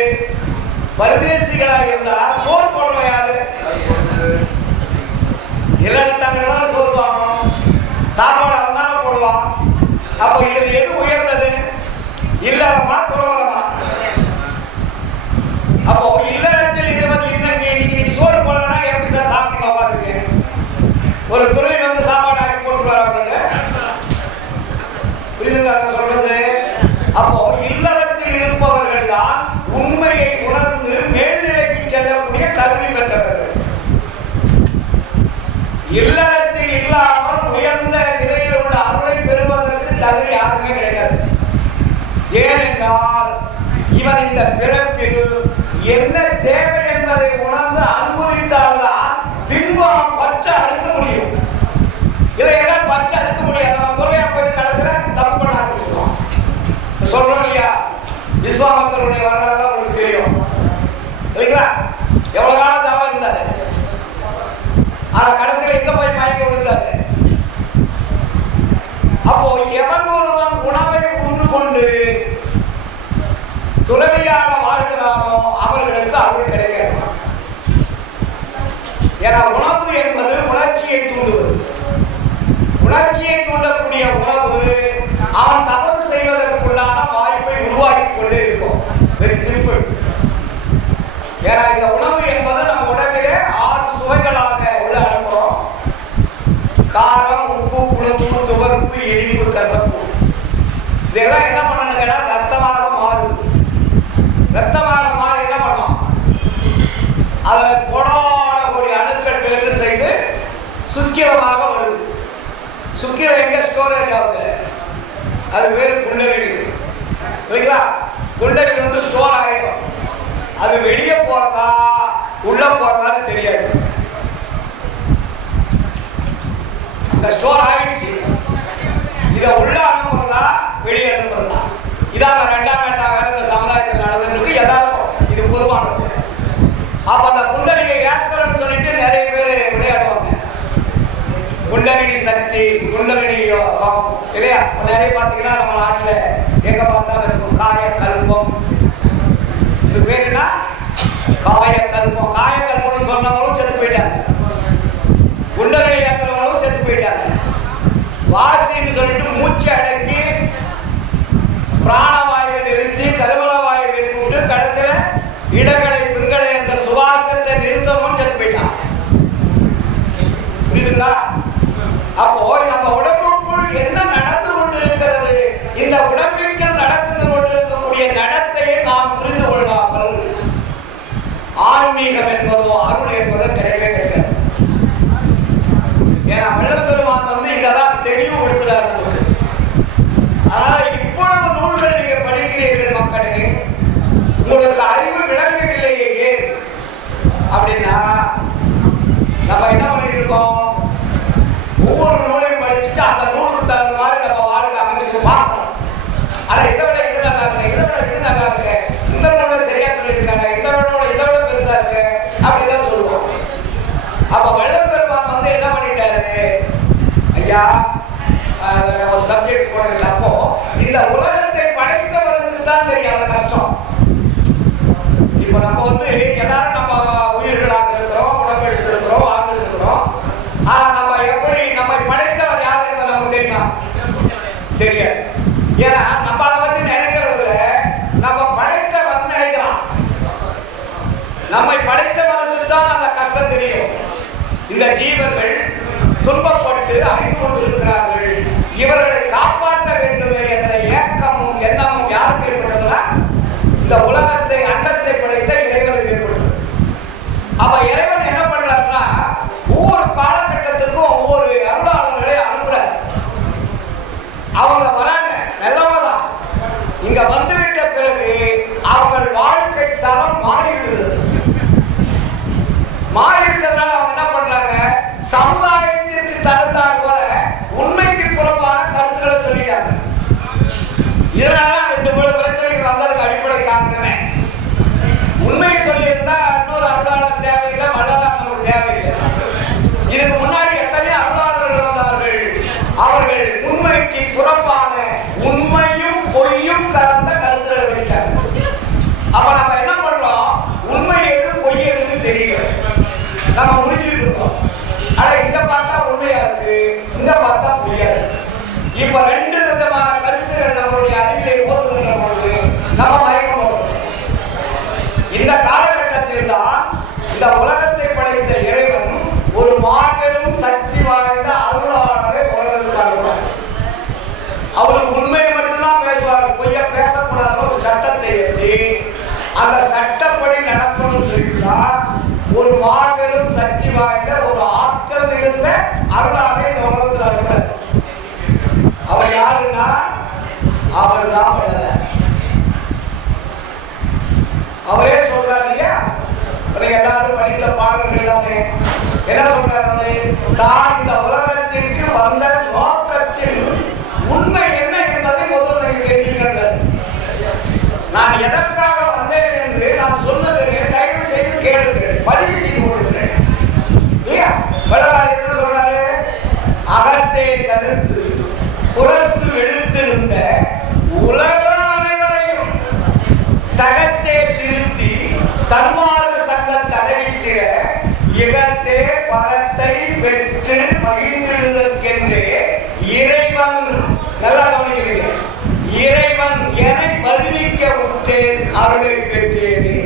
பரதேசிகளா இருந்தா சோறு போடணும் யாரு? இல்லறத்தாங்க தானே சோறு வாங்கணும், சாப்பாடு அவன் தானே போடுவான். அப்போ இதுல எது உயர்ந்தது? இல்லறமா துறவரமா? அப்போ இல்லறத்தில் இறைவன் இன்னைக்கு நீங்க சோறு போடலன்னா எப்படி சார் சாப்பிட்டு உட்காருங்க? ஒரு துறை வந்து சாப்பாடு ஆக்கி போட்டு வராங்க, புரியுதுங்களா சொல்றது? அப்போ இல்லறத்தில் இருப்பவர்கள் தான் உண்மையை உணர்ந்து மேல்நிலைக்கு செல்லக்கூடிய தகுதி பெற்றவர்கள். இல்லறத்தில் இல்லாமல் உயர்ந்த நிலையில் உள்ள அருளை பெறுவதற்கு தகுதி யாருமே கிடைக்காது. ஏனென்றால் இவன் இந்த பிறப்பில் என்ன தேவை என்பதை உணர்ந்து அனுபவித்தால்தான் பின்பு அவன் பற்ற அறுக்க முடியும். இதையெல்லாம் பற்ற அறுக்க முடியாது. அவன் துறையா போயிட்டு கடைசியில தப்பு பண்ண ஆரம்பிச்சுக்குவான். சொல்றோம் இல்லையா? விஸ்வாமித்திரனுடைய வரலாறு உங்களுக்கு தெரியும் இல்லைங்களா? எவ்வளவு காலம் தவா இருந்தாரு, ஆனா கடைசியில எங்க போய் மயக்க விழுந்தாரு. அப்போ எவன் ஒருவன் உணவை உண்டு கொண்டு துறவியாக வாழ்கிறானோ அவர்களுக்கு அருள் கிடைக்காது. ஏன்னா உணவு என்பது உணர்ச்சியை தூண்டுவது. உணர்ச்சியை தூண்டக்கூடிய உணவு அவன் தவறு செய்வதற்குள்ளான வாய்ப்பை உருவாக்கி கொண்டே இருக்கும். Very simple. ஏன்னா இந்த உணவு என்பது நம்ம உடம்பிலே 6 சுவைகளாக உள்ள அனுப்புறோம். காரம், உப்பு, புளிப்பு, துவர்ப்பு, இனிப்பு, கசப்பு. இதெல்லாம் என்ன பண்ணணும் கேட்டா ரத்தமாக மாறுது. ரத்தமாக மாறி என்ன பண்ணும்? அதை கொடான கூடிய அணுக்கள் ஃபில்டர் செய்து சுக்கிரமாக வருது. சுக்கிரம் எங்க ஸ்டோரேஜ் ஆகுது? அது வேறு குண்டலினி இல்லைங்களா? குண்டலினி வந்து ஸ்டோர் ஆகிடும். அது வெளியே போறதா உள்ள போறதான்னு தெரியாது. அந்த ஸ்டோர் ஆயிடுச்சு. இதை உள்ள அனுப்புறதா வெளியே அனுப்புறதா? இதான் 2ஆம் கட்ட வேலை இந்த சமுதாயத்தில் நடந்துட்டு இருக்கு. எல்லாருக்கும் இது பொதுவானது. அப்ப அந்த குண்டலியை ஏற்றணும்னு சொல்லிட்டு நிறைய பேர் விளையாடுவாங்க. குண்டலினி சக்தி, குண்டலினி யோகம் இல்லையா? நிறைய பார்த்தீங்கன்னா நம்ம நாட்டில் எங்க பார்த்தாலும் இருக்கும். காய கல்பம், இது பேர் என்ன? காய கல்பம். காய கல்பம்னு சொன்னவங்களும் செத்து போயிட்டாங்க. குண்டலினி ஏற்றவங்களும் செத்து போயிட்டாங்க. வாசின்னு சொல்லிட்டு மூச்சை அடக்கி பிராணவாயுவை நிறுத்தி கருமல வாயுவை கூட்டு கடைசியில இடகளை பிங்களை என்ற சுவாசத்தை நிறுத்தணும்னு செத்து போயிட்டான். புரியுதுங்களா? அப்போ நம்ம உடம்புக்குள் என்ன நடந்து கொண்டிருக்கிறது, இந்த உடம்பிற்குள் நடந்து கொண்டிருக்கக்கூடிய நடத்தையை நாம் புரிந்து கொள்ளாமல் ஆன்மீகம் என்பதோ அருள் என்பதோ கிடைக்கவே கிடைக்காது. ஏன்னா வள்ளல் பெருமான் வந்து இங்கதான் தெளிவுபடுத்துறார் நமக்கு. அதனால இவ்வளவு நூல்கள் நீங்க படிக்கிறீர்கள் மக்களே, உங்களுக்கு அறிவு விளங்கவில்லையே ஏன் அப்படின்னா நம்ம என்ன பண்ணிட்டு இருக்கோம்? ஒவ்வொரு நூலையும் படிச்சுட்டு அந்த நூலுக்கு தகுந்த மாதிரி நம்ம வாழ்க்கை அமைச்சுட்டு பார்க்கணும். ஆனா இதை விட இது நல்லா இருக்கு, இதை விட இது நல்லா இருக்கு, இந்த நூலை சரியா சொல்லியிருக்காங்க, இந்த நூலை இதை விட பெருசா இருக்கு அப்படிதான் சொல்லுவோம். அப்ப வள்ளல் பெருமான் வந்து என்ன பண்ணிட்டாரு? ஐயா ஒரு சப்ஜெக்ட் போனது. அப்போ இந்த உலகத்தை படைத்தவருக்கு தான் தெரியாத கஷ்டம். இப்ப நம்ம வந்து எல்லாரும் நம்ம உயிர்களாக இருக்கிறோம், உடம்பெடுத்து இருக்கிறோம், வாழ்ந்துட்டு இருக்கிறோம். ஆனா நம்ம எப்படி நம்மை படைத்தவர் யார் என்பது நமக்கு தெரியுமா? தெரியாது. ஏன்னா நம்ம அதை பத்தி நினைக்கிறதுல நம்ம படைத்தவன் நினைக்கிறான். நம்மை படைத்தவனுக்கு தான் அந்த கஷ்டம் தெரியும். இந்த ஜீவர்கள் துன்பப்பட்டு அழிந்து கொண்டிருக்கிறார்கள், இவர்களை காப்பாற்ற வேண்டுமே என்ற ஏக்கமும் எண்ணமும் யாருக்கு ஏற்பட்டதுன்னா இந்த உலகத்தை அண்டத்தை படைத்த இறைவனுக்கு ஏற்பட்டது. அப்ப இறைவன் என்ன பண்றாருன்னா ஒவ்வொரு காலகட்டத்துக்கும் ஒவ்வொரு அருளாளர்களை அனுப்புறார். அவங்க வராங்க, நல்லவங்க தான். இங்க வந்துவிட்ட பிறகு அவங்கள் வாழ்க்கை தரம் மாறிவிடுகிறது. மாறிவிட்டதுனால அவங்க என்ன பண்றாங்க? சமுதாயத்திற்கு தகுந்தாற் போல உண்மைக்கு புறம்பான கருத்துக்களை சொல்லிட்டாங்க. இதனால அந்த பிரச்சனைகள் வந்தது காரணமே. உண்மையை சொல்லியிருந்தா இன்னொரு அருளாளர் தேவையில்லை, வள்ளலார் நமக்கு தேவையில்லை. இதுக்கு முன்னாடி எத்தனை அருளாளர்கள் வந்தார்கள். அவர்கள் உண்மைக்கு புறம்பான உண்மையும் பொய்யும் கலந்த கருத்துக்களை வச்சுட்டாங்க. அப்ப நம்ம என்ன பண்றோம், உண்மை எது பொய் எதுன்னு தெரியல, நம்ம முடிச்சுட்டு இருக்கோம். ஆனா இங்க பார்த்தா உண்மையா இருக்கு, இங்க பார்த்தா பொய்யா இருக்கு. இப்ப ரெண்டு விதமான கருத்துக்கள் நம்மளுடைய அறிவிலை போதுகின்ற பொழுது நம்ம மயக்கம் போடுறோம். இந்த காலகட்டத்தில் தான் இந்த உலகத்தை படைத்த இறைவன் ஒரு மாபெரும் சக்தி வாய்ந்த அருளாளரை உலகத்துக்கு அனுப்புறார். அவரு உண்மையை மட்டும்தான் பேசுவார், பொய்ய பேசக்கூடாதுன்னு ஒரு சட்டத்தை ஏற்றி அந்த சட்டப்படி நடக்கணும்னு சொல்லிட்டுதான் ஒரு மாபெரும் சக்தி வாய்ந்த ஒரு ஆற்றல் மிகுந்த அருளாளரை இந்த உலகத்தில் அனுப்புறார். அவர் யாருன்னா அவர் தான் வள்ளலார். அவரே சொல்றாரு இல்லையா, எல்லாரும் படித்த பாடல்கள் தானே. என்ன சொல்றாரு அவரு, தான் இந்த உலகத்திற்கு வந்த நோக்கத்தின் உண்மை என்ன என்பதை முதல் நீங்க தெரிஞ்சுக்கின்றார். நான் எதற்காக வந்தேன் என்று நான் சொல்லுகிறேன், தயவு செய்து கேளுங்கள், பதிவு செய்து கொள்ளுங்கள் இல்லையா. வள்ளலார் என்ன சொல்றாரு, அகத்தே கருத்து புறத்து வெளுத்திருந்த உலக அனைவரையும் சகத்தே திருத்தி சன்மார்க்க சங்க தடவித்திட இகத்தே பரத்தை பெற்று மகிழ்ந்திடுதற்கென்றே இறைவன், நல்லா கவனிக்கிறீங்க, இறைவன் என வருவிக்க உற்றேன் அருளை பெற்றேனே.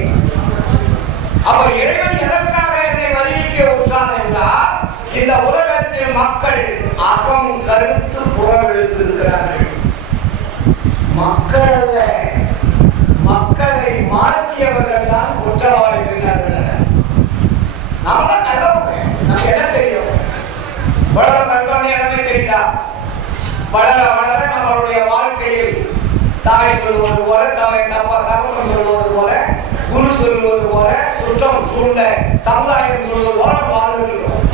அப்ப இறைவன் எதற்காக என்னை வருவிக்க உற்றான் என்றால், இந்த உலகத்தில் மக்கள் அகம் கருத்து புறவெடுத்திருக்கிறார்கள். மக்கள் அல்ல, மக்களை மாற்றியவர்கள் தான் குற்றவாளிகள். நம்மளாம் நல்லவங்க, நமக்கு என்ன தெரியும், வளர மருத்துவமனை எல்லாமே தெரியுதா. வளர வளர நம்மளுடைய வாழ்க்கையில் தாய் சொல்லுவது போல, தகப்பன் சொல்லுவது போல, குரு சொல்லுவது போல, சுற்றம் சூழ்ந்த சமுதாயம் சொல்லுவது போல வாழ்ந்து இருக்கிறோம்.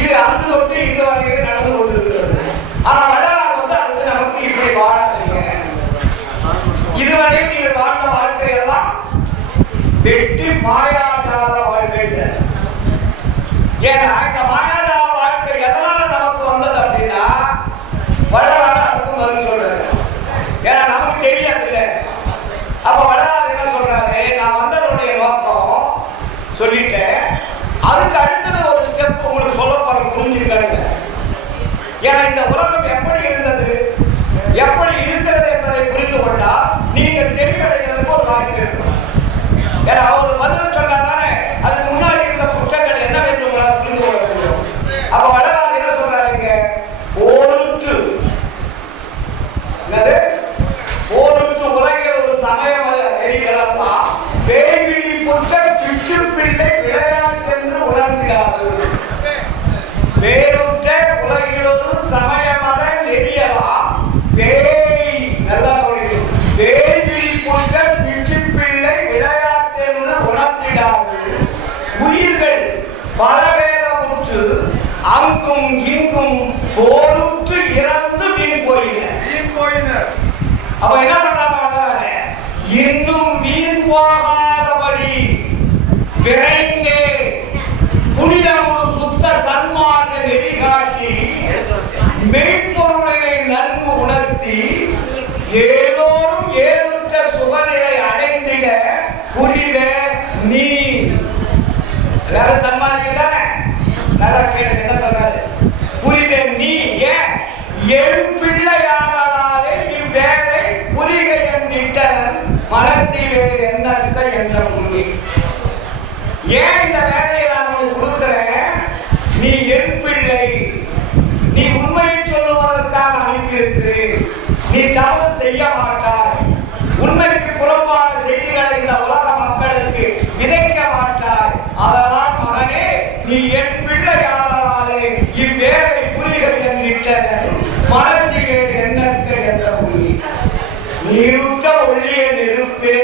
இது அன்று தொட்டு இன்று வரையிலே நடந்து கொண்டிருக்கிறது. ஆனா வள்ளலார் வந்து அதுக்கு நமக்கு இப்படி வாழாதீங்க, இதுவரை நீங்கள் வாழ்ந்த வாழ்க்கை எல்லாம் வெட்டி மாயாஜால வாழ்க்கை. ஏன்னா இந்த மாயாஜால வாழ்க்கை எதனால நமக்கு வந்தது அப்படின்னா, வள்ளலார் அதுக்கும் பதில் சொல்றாரு. ஏன்னா நமக்கு தெரியாது இல்லை. அப்ப வள்ளலார் என்ன சொல்றாரு, நான் வந்ததனுடைய நோக்கம் சொல்லிட்டேன், அதுக்கு அடுத்தது ஒரு ஸ்டெப் உங்களுக்கு சொல்ல போற, புரிஞ்சுக்காங்க. ஏன்னா இந்த உலகம் எப்படி இருந்தது, எப்படி இருக்கிறது என்பதை புரிந்து கொண்டால் நீங்கள் தெளிவடைவதற்கு ஒரு வாய்ப்பு இருக்கும். ஏன்னா அவர் பதில் சொன்னாதானே அதுக்கு முன்னாடி இருந்த குற்றங்கள் என்னவென்று உங்களால் புரிந்து கொள்ள முடியும். அப்ப வள்ளலார் என்ன சொல்றாருங்க, போருற்று என்னது, போருற்று உலகில் ஒரு சமய நெறிகளெல்லாம் பேய்விழி புற்ற பிச்சு பிள்ளை விளையாட்டென்று உணர்ந்திடாது. பேருற்ற உலகில் ஒரு சமய மத நெறியலாம் பேய், நல்லா கவனிக்கணும், பேய்விழி புற்ற பிச்சு பிள்ளை விளையாட்டென்று உணர்ந்திடாது. உயிர்கள் பலவேதமுற்று அங்கும் இங்கும் போருற்று இறந்து வீண் போயினர். அப்ப என்ன பண்றாங்க, இன்னும் வீண் போகாதபடி விரைந்தே புனிதமுறு சுத்த சன்மார்க்க நெறி காட்டி மெய்ப்பொருளினை நன்கு உணர்த்தி எல்லோரும் ஏறுற்ற சுகநிலை அடைந்திட புரித நீ. எல்லாரும் சன்மார்க்க தானே, நல்லா கேளுங்க என்ன சொல்றாரு, புரித நீ ஏன் என் பிள்ளையாதலாலே இவ்வேலை புரிகை என்றிட்டனன் மனத்தில் வேறு என்னற்க என்ற புள்ளி. ஏன் இந்த வேலையை நான் உனக்கு கொடுக்கிறேன், நீ என் பிள்ளை, நீ உண்மையை சொல்லுவதற்காக அனுப்பியிருக்கிறேன், நீ தவறு செய்ய மாட்டாய், உண்மைக்கு புறம்பான செய்திகளை இந்த உலக மக்களுக்கு விதைக்க மாட்டாய். அதனால் மகனே நீ என் பிள்ளையாதலாலே இவ்வேலை புரிகை என்றிட்டனன் மனத்தில் வேறு என்னற்க என்ற புள்ளி. நீருற்ற ஒளிய நெருப்பே,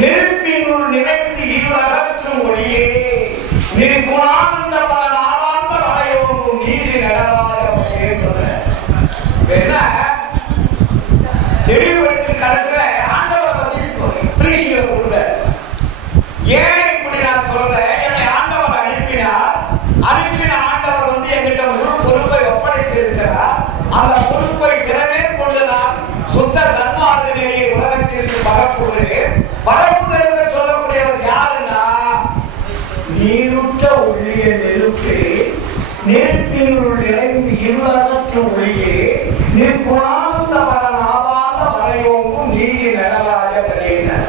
நெருப்பினுள் நிறைந்து இருளகற்றும் ஒளியே, நிர்குணானந்த பர நாதாந்த வரையோங்கும் நீதி நடராஜபதே சொல்ற. என்ன தெளிவுபடுத்தி கடைசியில ஆண்டவரை பத்தி டீச்சிங்கை கொடுக்குறாரு. ஏன் இப்படி நான் சொல்றேன்? என்னை ஆண்டவர் அனுப்பினார். அனுப்பின ஆண்டவர் வந்து என்கிட்ட முழு பொறுப்பை ஒப்படைத்து இருக்கிறார். அந்த பொறுப்பை சிறமேற்கொண்டு நான் சுத்த சன்மார்க்க நெறியை உலகத்திற்கு பரப்புகிறேன். பரப்புதலுக்கு சொல்லக்கூடியவர் யாருன்னா, நீருற்ற ஒளிய நெருப்பே, நெருப்பினுள் நிறைந்து இருளற்ற ஒளியே, நிற்குணானந்த பரநாதாந்த வரையோங்கும் நீதி நடராஜ கதையினர்.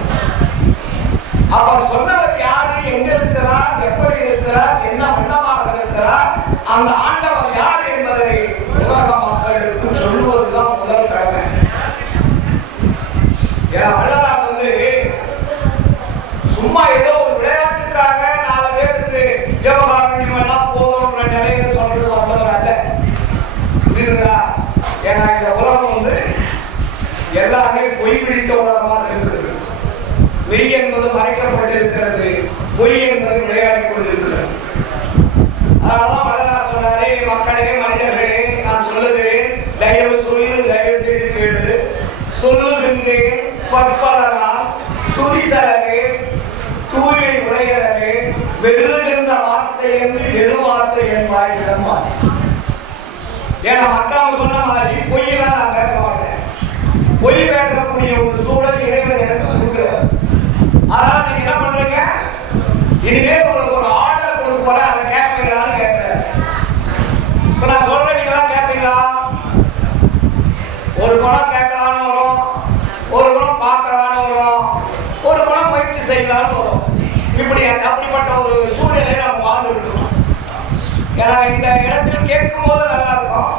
அவர் சொன்னவர் யாரு, எங்க இருக்கிறார், எப்படி இருக்கிறார், என்ன வண்ணமாக இருக்கிறார், அந்த ஆண்டவர் யார் என்பதை உலக மக்களுக்கு சொல்லுவதுதான் முதல் கடமை. ஏன்னா வள்ளலார் வந்து சும்மா ஏதோ ஒரு விளையாட்டுக்காக 4 பேருக்கு ஜெபகாரண்யம் எல்லாம் போதும்ன்ற நிலையில சொல்றது வந்தவர் அல்ல. புரியுதுங்களா? ஏன்னா இந்த உலகம் வந்து எல்லாமே பொய் பிடித்த உலகமாக இருக்கிறது. மெய் என்பது மறைக்கப்பட்டிருக்கிறது, பொய் என்பது விளையாடி கொண்டிருக்கிறது. அதனாலதான் வள்ளலார் சொன்னாரே, மக்களே மனிதர்களே நான் சொல்லுகிறேன், தயவு சொல்லு, தயவு செய்து கேடு, சொல்லுகின்றேன் பற்பலனான் துரிசலவே தூயை உடையவே வெல்லுகின்ற வார்த்தை என்று வெறும் வார்த்தை என் வாயிடம் வார்த்தை. ஏன்னா மற்றவங்க சொன்ன மாதிரி பொய்யெல்லாம் நான் பேச மாட்டேன். பொய் பேசக்கூடிய ஒரு சூழல் இறைவன் எனக்கு கொடுக்குறார். அதனால நீங்க என்ன பண்றீங்க, இனிமே உங்களுக்கு ஒரு ஆர்டர் கொடுக்க போறேன், அதை கேட்பீங்களான்னு கேட்கிறாரு. இப்ப நான் சொல்றேன், நீங்க தான் கேட்பீங்களா? ஒரு குணம் கேட்கலான்னு வரும், ஒரு குணம் பார்க்கலான்னு வரும், ஒரு குணம் முயற்சி செய்யலான்னு வரும். இப்படி அப்படிப்பட்ட ஒரு சூழ்நிலையை நம்ம வாழ்ந்துட்டு இருக்கோம். ஏன்னா இந்த இடத்தில் கேட்கும் போது நல்லா இருக்கும்,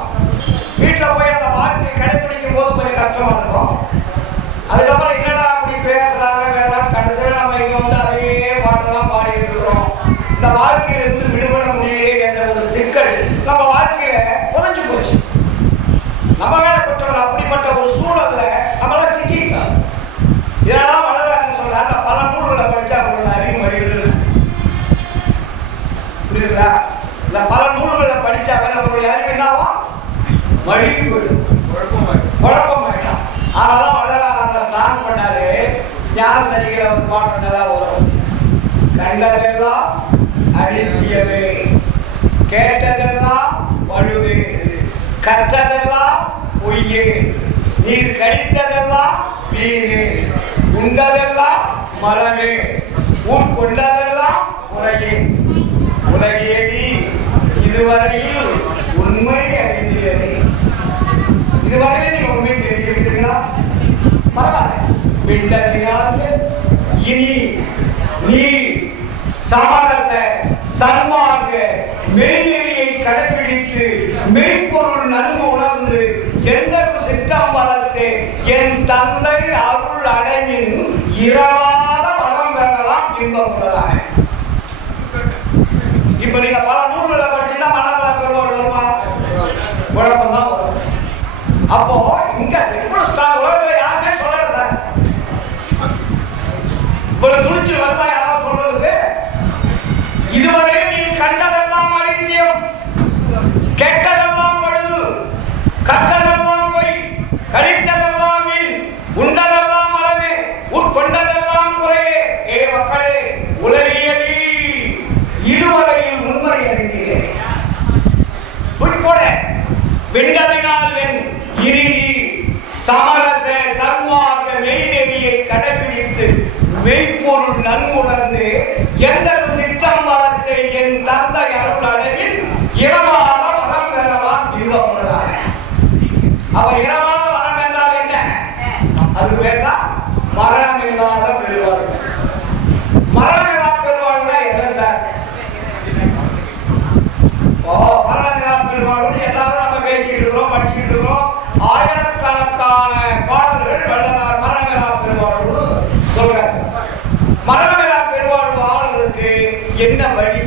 வீட்டில் போய் அந்த வாழ்க்கையை கடைபிடிக்கும் போது கொஞ்சம் கஷ்டமா இருக்கும். அதுக்கப்புறம் என்னடா அப்படி பேசுறாங்க வேற, கடைசியில் நம்ம இங்க வந்து அதே பாட்டை தான் பாடிட்டு இருக்கிறோம். இந்த வாழ்க்கையில இருந்து விடுபட முடியலையே என்ற ஒரு சிக்கல் நம்ம வாழ்க்கையில புதைஞ்சு போச்சு. நம்ம வேற குற்றங்கள். அப்படிப்பட்ட ஒரு சூழல்ல நம்மளாம் சிக்கிட்டோம். இதெல்லாம் வளர்றாங்க சொல்ல, அந்த பல நூல்களை படிச்சா உங்களுக்கு அறிவு மறியுது. புரியுதுங்களா? இந்த பல நூல்களை படிச்சாவே நம்மளுடைய அறிவு என்னாவும் மழி போயிடும், குழப்பமாயிடும். அதனாலதான் வள்ளலார் அதை ஸ்டார்ட் பண்ணாரு. ஞானசரிகளை ஒரு பாடம் தான் வரும். கண்டதெல்லாம் அனித்தியமே, கேட்டதெல்லாம் பழுது, கற்றதெல்லாம் பொய்யே, நீர் கடித்ததெல்லாம் வீணே, உண்டதெல்லாம் மரமே, உட்கொண்டதெல்லாம் உலகே. உலகேடி இதுவரையில் உண்மை அறிந்திலே. இதுவரையில நீங்க உண்மை தெரிஞ்சிருக்கிறீங்களா? பரவாயில்ல. பிண்டதினால் இனி நீ சமரச சன்மார்க்க மெய்நெறியை கடைபிடித்து மெய்ப்பொருள் நன்கு உணர்ந்து எந்த சிற்றம்பலத்தை என் தந்தை அருள் அடைவின் இரவாத வரம் பெறலாம் இன்பமுள்ளதாக. இப்ப நீங்க பல நூல்களை படிச்சுன்னா மன்னர்களா பெருமாள் வருமா? குழப்பம் தான் வரும். அப்போ இங்க எவ்வளவு ஸ்ட்ராங், உலகத்துல யாருமே சொல்லல சார். இவ்வளவு துணிச்சல் வருமா யாராவது சொல்றதுக்கு? இதுவரை நீ கண்டதெல்லாம் அனித்தியம், கெட்டதெல்லாம் பழுது, கற்றதெல்லாம் பொய், கழித்ததெல்லாம் வீண், உண்டதெல்லாம் மரமே, உட்கொண்டதெல்லாம் குறையே. ஏ மக்களே, உலகியடி இதுவரையில் உண்மை அறிந்தீர்களே. போட வெண்டதினால் என் இனி சமரச சன்மார்க்க மெய்நெறியை கடைபிடித்து மெய்ப்பொருள் நன்குணர்ந்து எந்த சிற்றம்பலத்தை என் தந்தை அருள் அடைவில் இரவாத வரம் பெறலாம் இன்பமுள்ளதாக. அப்ப இரவாத வரம் என்றால் என்ன? அதுக்கு பேர் தான் மரணம் இல்லாத பெருவாழ்வு. மரணம் இல்லாத பெருவாழ்வுனா என்ன சார்? மரணமில்லா பெருவாழ்வு எல்லாரும் நம்ம பேசிட்டு இருக்கிறோம், படிச்சுட்டு இருக்கிறோம். ஆயிரக்கணக்கான பாடல்கள் வள்ளலார் மரணமில்லா பெருவாழ்வு சொல்றார். மரணமில்லா பெருவாழ்வு வாழ்வதற்கு என்ன வழி?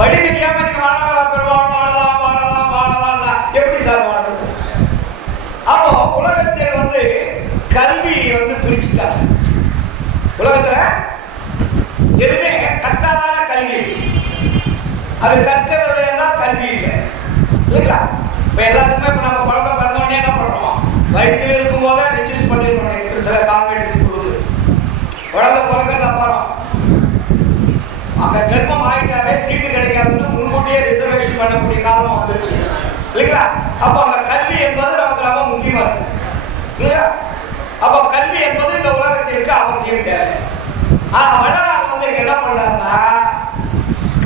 வழி தெரியாம நீங்க மரணமில்லா பெருவாழ்வு வாழலாம் வாழலாம் வாழலாம்னா எப்படி சார் வாழ்றது? அப்போ உலகத்தில் வந்து கல்வியை வந்து பிரிச்சுட்டாங்க. உலகத்துல எதுவுமே கற்றாதான கல்வி, அது கற்கிறதுனா கல்வி இல்லை இல்லைங்களா? இப்போ எல்லாத்துக்குமே இப்போ நம்ம குழந்தை பிறந்தோடனே என்ன பண்ணுறோம்? வயிற்றில் இருக்கும் போதே ரிஜிஸ்டர் பண்ணிடுறோம். சில கான்வென்ட் ஸ்கூலுக்கு அங்க கர்ப்பம் ஆயிட்டாவே சீட்டு கிடைக்காதுன்னு முன்கூட்டியே ரிசர்வேஷன் பண்ணக்கூடிய காலம் வந்துருச்சு இல்லைங்களா? அப்போ அந்த கல்வி என்பது நமக்கு ரொம்ப முக்கியமா இருக்கு இல்லையா? அப்போ கல்வி என்பது இந்த உலகத்திற்கு அவசியம் தேவை. ஆனா வள்ளலார் வந்து இங்க என்ன பண்றாருன்னா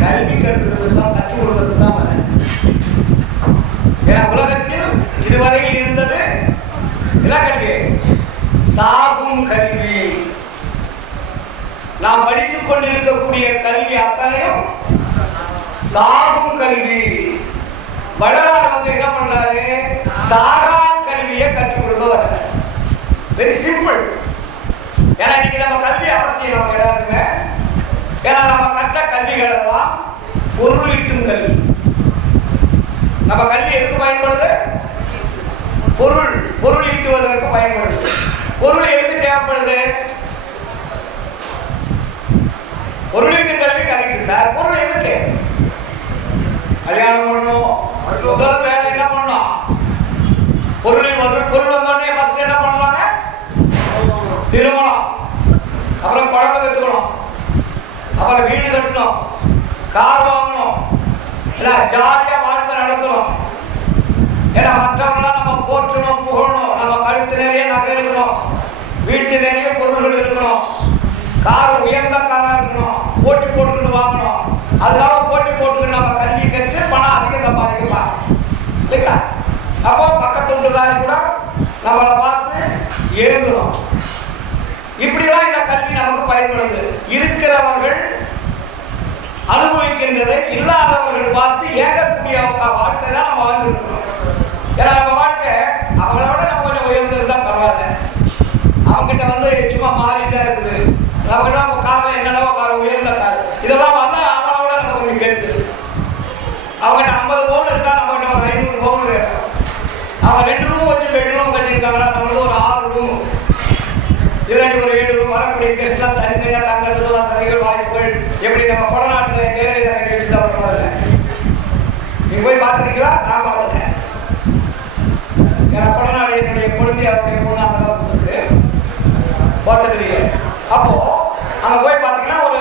கல்வி கற்றுக்கிறதுக்கு தான், கற்றுக் கொடுக்கறதுக்கு தான் வர. ஏன்னா உலகத்தில் இதுவரையில் இருந்தது என்ன கல்வி? சாகும் கல்வி. நாம் படித்துக் கொண்டிருக்கக்கூடிய கல்வி அத்தனையும் சாகும் கல்வி. வள்ளலார் வந்து என்ன பண்றாரு? சாகா கல்வியை கற்றுக் கொடுக்க வர்றாரு. Very simple. ஏன்னா இன்னைக்கு நம்ம கல்வி அவசியம் நமக்கு எல்லாருக்குமே. ஏன்னா நம்ம கற்ற கல்விகள் எல்லாம் பொருள் ஈட்டும் கல்வி. நம்ம கல்வி எதுக்கு பயன்படுது? பொருள் ஈட்டுவதற்கு பயன்படுது. பொருள் எதுக்கு தேவைப்படுது? பொருள் ஈட்டும் கல்வி கரெக்ட் சார். பொருள் எதுக்கு? கல்யாணம் பண்ணணும், முதல் வேலை என்ன பண்ணணும்? பொருள் வந்தோடனே ஃபர்ஸ்ட் என்ன பண்ணுவாங்க? திருமணம், அப்புறம் குழந்தை பெற்றுக்கணும், அப்புறம் வீடு கட்டணும், கார் வாங்கணும், இல்லை ஜாலியாக வாழ்க்கை நடத்தணும். ஏன்னா மற்றவங்களாம் நம்ம போற்றணும், புகழணும், நம்ம கழுத்து நிறைய நகை இருக்கணும், வீட்டு நிறைய பொருள்கள் இருக்கணும், கார் உயர்ந்த காராக இருக்கணும், போட்டி போட்டுக்கிட்டு வாங்கணும். அதுக்காக போட்டி போட்டுக்கிட்டு நம்ம கல்வி கற்று பணம் அதிகம் சம்பாதிக்கலாம் இல்லைங்களா? அப்போ பக்கத்து வீட்டுக்காரி கூட நம்மளை பார்த்து ஏங்கணும். இப்படிலாம் இந்த கல்வி நமக்கு பயன்படுது. இருக்கிறவர்கள் அனுபவிக்கின்றது, இல்லாதவர்கள் பார்த்து ஏங்கக்கூடிய வாழ்க்கை தான் நம்ம வாழ்ந்துட்டு இருக்கோம். ஏன்னா நம்ம வாழ்க்கை அவங்கள விட நம்ம கொஞ்சம் உயர்ந்திருந்தா பரவாயில்ல. அவங்ககிட்ட வந்து சும்மா மாறிதான் இருக்குது. நம்மகிட்ட நம்ம காரில் என்னென்னவோ கார், உயர்ந்த கார், இதெல்லாம் வந்தால் அவங்கள விட நம்ம கொஞ்சம் கெத்து. அவங்ககிட்ட 50 பவுன் இருக்கா, நம்மகிட்ட ஒரு 500 பவுன் வேணும். அவங்க 2 ரூம் வச்சு பெட்ரூம் கட்டியிருக்காங்களா, நம்மளுக்கு ஒரு 6 ரூம், இல்லாட்டி ஒரு 7 ரூம். வரக்கூடிய கெஸ்ட்லாம் தனித்தனியாக தங்குறதுக்கு வசதிகள், வாய்ப்புகள் எப்படி நம்ம கொடநாட்டில் ஜெயலலிதா கட்டி வச்சுருந்தா பாருங்க. நீங்கள் போய் பார்த்துருக்கீங்களா? நான் பார்த்துட்டேன். ஏன்னா கொடநாடு என்னுடைய குழந்தை, அவருடைய பொண்ணு அங்கே தான் கொடுத்துருக்கு, பார்த்ததுலையே. அப்போது அங்கே போய் பார்த்தீங்கன்னா ஒரு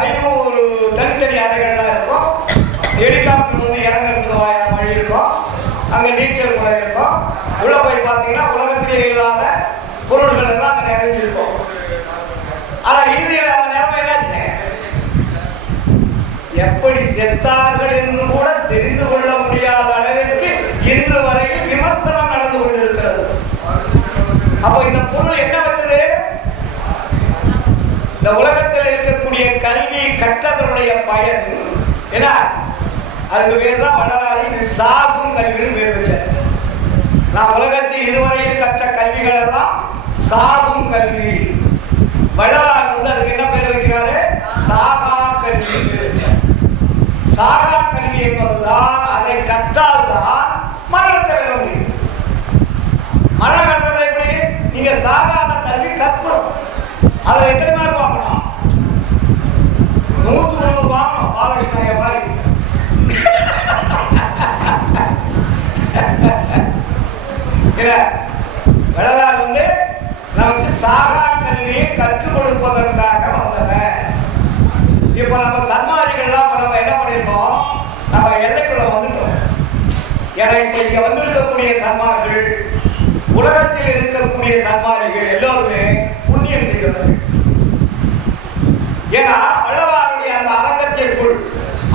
500 தனித்தனி அறைகள்லாம் இருக்கும். ஹெலிகாப்டர் வந்து இறங்குறதுக்கு வழி இருக்கும், அங்கே நீச்சல் குளம் இருக்கும். உள்ளே போய் பார்த்தீங்கன்னா உலகத்திலே இல்லாத பொருள்கள் எல்லாம் அங்கே நிறைஞ்சிருக்கும். ஆனால் இறுதியில் அவன் நிலைமை என்னாச்சு? எப்படி செத்தார்கள் என்று கூட தெரிந்து கொள்ள முடியாத அளவிற்கு இன்று வரையில் விமர்சனம் நடந்து கொண்டிருக்கிறது. அப்போ இந்த பொருள் என்ன வச்சது? இந்த உலகத்தில் இருக்கக்கூடிய கல்வி கற்றதனுடைய பயன் என்ன? அதுக்கு பேர் தான் வள்ளலார் இது சாகும் கல்வின்னு பேர் வச்சார். நான் உலகத்தில் இதுவரையில் கற்ற கல்விகள் எல்லாம் சாகும் கல்வி. வள்ளலார் வந்து அதுக்கு என்ன பேர் வைக்கிறாரு? சாகா கல்வி பேர் வச்சார். சாகா கல்வி என்பதுதான் அதை கற்றால்தான் மரணத்தை வெல்ல முடியும். மரணம் வெல்றது எப்படி? நீங்க சாகாத கல்வி கற்கணும். அதுல எத்தனை பேர் வாங்கணும்? 100 100 வாங்கணும். பாலகிருஷ்ணாய மாதிரி வள்ளலார் வந்து நமக்கு சாகா கல்வியை கற்றுக் கொடுப்பதற்காக வந்தவர். இப்போ நம்ம சன்மாரிகள்லாம் நம்ம என்ன பண்ணியிருக்கோம்? நம்ம எல்லைக்குள்ள வந்துட்டோம். ஏன்னா இப்போ இங்க வந்திருக்கக்கூடிய சன்மார்கள், உலகத்தில் இருக்கக்கூடிய சன்மாரிகள் எல்லோருமே புண்ணியம் செய்தவர்கள். ஏன்னா வள்ளலாருடைய அந்த அரங்கத்திற்குள்,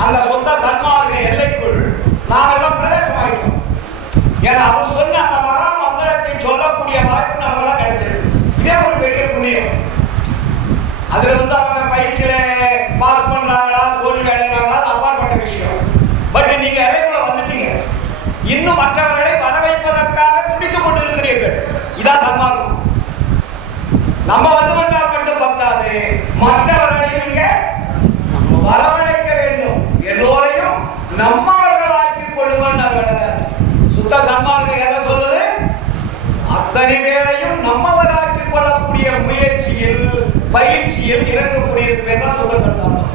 அந்த சொத்த சன்மார்கள் எல்லைக்குள் நாம் எல்லாம் பிரவேசமாயிட்டோம். ஏன்னா அவர் சொன்ன அந்த மகா மந்திரத்தை சொல்லக்கூடிய வாய்ப்பு நமக்கெல்லாம் கிடைச்சிருக்கு. இதே ஒரு பெரிய புண்ணியம். அதுல வந்து அவங்க பயிற்சியில பாஸ் பண்றாங்களா, தோல்வி அடைகிறாங்களா, அது அப்பாற்பட்ட விஷயம். பட் நீங்க எல்லைக்குள்ள வந்துட்டீங்க. இன்னும் மற்றவர்களை வர வைப்பதற்காக துடித்துக் கொண்டு இருக்கிறீர்கள். இதான் சன்மார்க்கம். நம்ம வந்து விட்டால் மட்டும் பத்தாது, மற்றவர்களையும் இங்க வரவழைக்க வேண்டும். எல்லோரையும் நம்மவர்களாக்கிக் கொள்ளுங்கள். சுத்த சன்மார்க்கம் எதை சொல்லுது? அத்தனை பேரையும் நம்மவராக்கிக் கொள்ளக்கூடிய முயற்சியில், பயிற்சியில் இறக்கக்கூடியது பேர் தான் சுத்த சன்மார்க்கம்.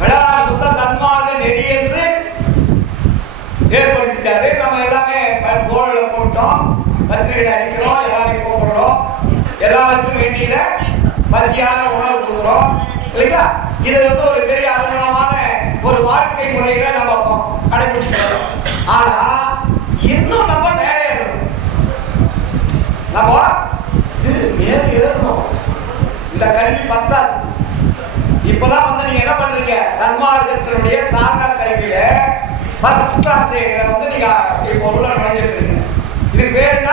வள்ளலார் சுத்த சன்மார்க்க நெறி என்று ஏற்படுத்திட்டாரு. நம்ம எல்லாமே போர்டில் போட்டோம், பத்திரிகை அடிக்கிறோம், எல்லாரையும் கூப்பிடுறோம். எல்லாருக்கும் வேண்டியதை பசியான உணவு கொடுக்குறோம் இல்லைங்களா? இது வந்து ஒரு பெரிய அருமையான ஒரு வாழ்க்கை முறையில நம்ம கடைபிடிச்சுக்கிறோம். ஆனா இன்னும் நம்ம மேலே ஏறணும். நம்ம இது மேலே ஏறணும். இந்த கல்வி பத்தாது. இப்பதான் வந்து நீங்க என்ன பண்றீங்க, சன்மார்க்கத்தினுடைய சாகா கல்வியில ஃபர்ஸ்ட் கிளாஸ் வந்து நீங்க இப்போ உள்ள நுழைஞ்சிருக்கீங்க. இதுக்கு பேர் என்ன?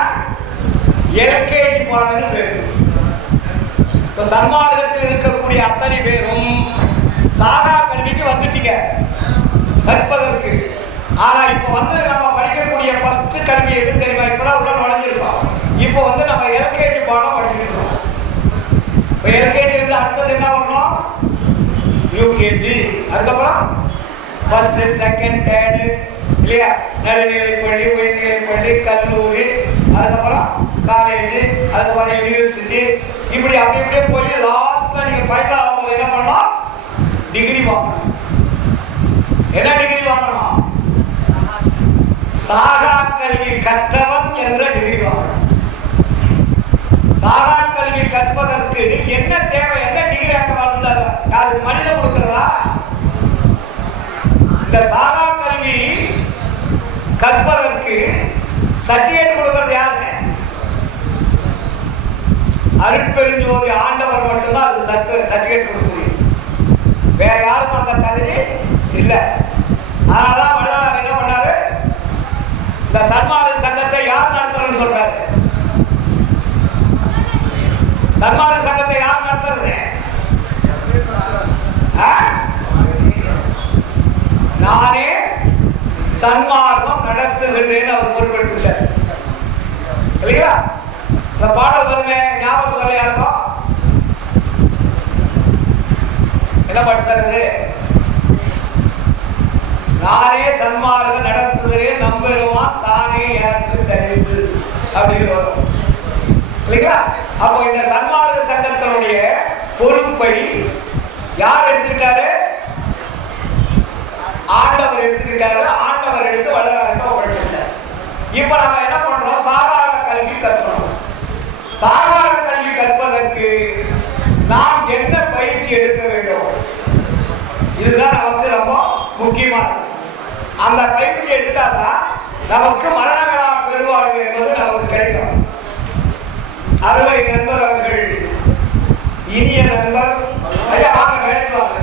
எல்கேஜி பாடம்னு பேர். இப்போ சன்மார்க்கத்தில் இருக்கக்கூடிய அத்தனை பேரும் சாகா கல்விக்கு வந்துட்டீங்க கற்பதற்கு. ஆனா இப்போ வந்து நம்ம படிக்கக்கூடிய ஃபர்ஸ்ட் கல்வி எது தெரியுமா? இப்பதான் உள்ள நுழைஞ்சிருக்கோம். இப்போ வந்து நம்ம எல்கேஜி பாடம் படிச்சுட்டு இருக்கோம். இப்போ எல்கேஜி இருந்து அடுத்தது என்ன வரணும்? யூகேஜி, அதுக்கப்புறம் ஃபர்ஸ்ட், செகண்ட், தேர்டு இல்லையா? நடுநிலைப்பள்ளி, உயர்நிலைப்பள்ளி, கல்லூரி, அதுக்கப்புறம் காலேஜ், அதுக்கப்புறம் யூனிவர்சிட்டி, இப்படி அப்படி இப்படியே போய் லாஸ்ட்ல நீங்க ஃபைனல் ஆகும்போது என்ன பண்ணணும்? டிகிரி வாங்கணும். என்ன டிகிரி வாங்கணும்? சாகா கல்வி கற்றவன் என்ற டிகிரி வாங்கணும். சாகா கல்வி கற்பதற்கு என்ன தேவை? என்ன டிகிரி அங்க வாழ்ந்தது? யாருக்கு மனிதன் கொடுக்கிறதா? இந்த சாகா கல்வி கற்பதற்கு சர்டிபிகேட் கொடுக்கிறது யாரு? அருட்பெருஞ்சோதி ஆண்டவர் மட்டும்தான் அதுக்கு சர்டிபிகேட் கொடுக்க முடியும். வேற யாருக்கும் அந்த தகுதி இல்லை. அதனாலதான் வள்ளலார் என்ன பண்ணாரு? இந்த சன்மார்க்க சங்கத்தை யார் நடத்துறன்னு சொல்றாரு? சன்மார்க்க சங்கத்தை யார் நடத்துறது? நானே சன்மார்க்கம் நடத்துகின்றேன்னு அவர் பொறுப்பெடுத்துட்டார் இல்லையா? இந்த பாடல் வருமே, ஞாபகத்துக்கு வரல யாருக்கும்? என்ன பாட்டு சார் இது? நானே சன்மார்க்கம் நடத்துகிறேன் நம்பெருமான் தானே எனக்கு தனித்து அப்படின்னு வரும் இல்லைங்களா? அப்போ இந்த சன்மார்க்க சங்கத்தினுடைய பொறுப்பை யார் எடுத்துக்கிட்டாரு? ஆண்டவர் எடுத்துக்கிட்டாரு. ஆண்டவர் எடுத்து வள்ளலார்கிட்ட படிச்சுட்டாரு. இப்ப நம்ம என்ன பண்றோம்? சாகாத கல்வி கற்கணும். சாகாத கல்வி கற்பதற்கு நாம் என்ன பயிற்சி எடுக்க வேண்டும்? இதுதான் நமக்கு ரொம்ப முக்கியமானது. அந்த பயிற்சி எடுத்தாதான் நமக்கு மரணமில்லா பெருவாழ்வு என்பது நமக்கு கிடைக்கும். அறுவை நண்பர் அவர்கள், இனிய நண்பர், ஐயா வாங்க வேலைக்கு வாங்க.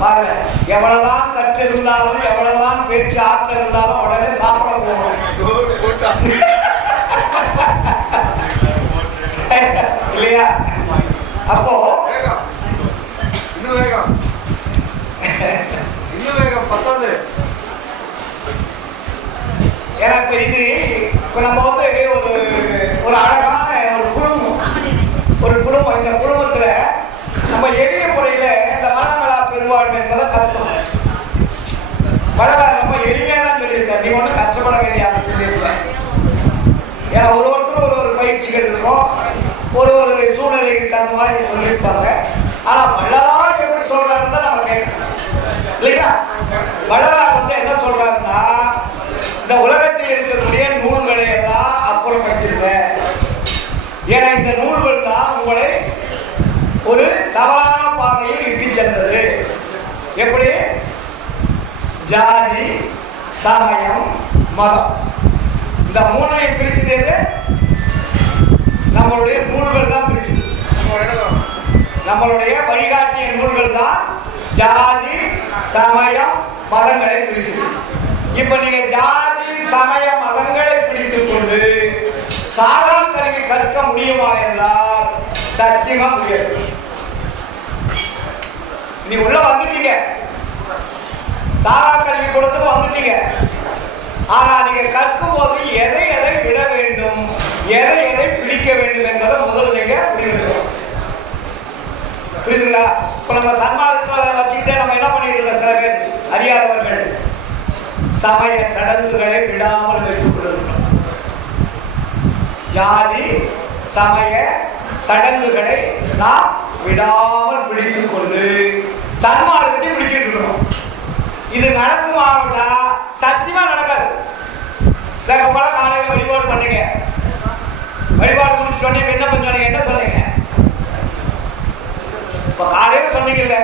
பாருங்க, எவ்வளவுதான் கற்றிருந்தாலும் எவ்வளவுதான் பேச்சு ஆற்றல் இருந்தாலும் உடனே சாப்பிட போகணும் இல்லையா? அப்போ இன்னும் வேகம் பத்தாது. எனக்கு இது இப்போ நம்ம வந்து ஒரு அழகான ஒரு குடும்பம். இந்த குடும்பத்தில் நம்ம எளிய முறையில் இந்த மரணமில்லா பெருவாழ்வு என்பதை கற்றுக்கணும். வள்ளலார் ரொம்ப எளிமையாக தான் சொல்லியிருக்காரு. நீ ஒன்றும் கஷ்டப்பட வேண்டிய அவசியம் இல்லை. ஏன்னா ஒருத்தரும் ஒரு பயிற்சிகள் இருக்கும், ஒரு சூழ்நிலைக்கு தகுந்த மாதிரி சொல்லியிருப்பாங்க. ஆனால் வள்ளலார் எப்படி சொல்றாருன்னு தான் நம்ம கேட்கணும் இல்லைங்களா? வள்ளலார் வந்து என்ன சொல்றாருன்னா, இந்த உலகத்தில் இருக்கக்கூடிய நூல்களை எல்லாம் அப்புறப்படுத்திருங்க. ஏன்னா இந்த நூல்கள் தான் உங்களை ஒரு தவறான பாதையில் இட்டு சென்றது. எப்படி? ஜாதி, சமயம், மதம், இந்த மூணையும் பிரிச்சது எது? நம்மளுடைய நூல்கள் தான் பிரிச்சது. நம்மளுடைய வழிகாட்டிய நூல்கள் தான் ஜாதி, சமயம், மதங்களை பிரிச்சது. இப்ப நீங்க ஜாதி, சமய, மதங்களை பிடித்துக் கொண்டு சாகா கல்வி கற்க முடியுமா என்றால் சத்தியமா முடியாது. நீ உள்ள வந்துட்டீங்க, சாகா கல்வி கூடத்துக்கு வந்துட்டீங்க. ஆனா நீங்க கற்கும் போது எதை எதை விட வேண்டும், எதை எதை பிடிக்க வேண்டும் என்பதை முதல் நீங்க முடிவெடுக்கணும். புரியுதுங்களா? இப்ப நம்ம சன்மார்க்கத்தை வச்சுக்கிட்டே நம்ம என்ன பண்ணிட்டு இருக்கோம்? சில பேர் அறியாதவர்கள் சமய சடங்குகளை விடாமல் வைத்துக் கொண்டிருக்கிறோம். ஜாதி, சமய சடங்குகளை நாம் விடாமல் பிடித்துக் கொண்டு சன்மார்க்கத்தை பிடிச்சிட்டு இருக்கிறோம். இது நடக்குமாட்டா? சத்தியமா நடக்காது. காலையில் வழிபாடு பண்ணுங்க, வழிபாடு முடிச்சுட்டோன்னே விண்ணப்பம் சொன்னீங்க, என்ன சொன்னீங்க? இப்போ காலையில் சொன்னீங்கல்ல,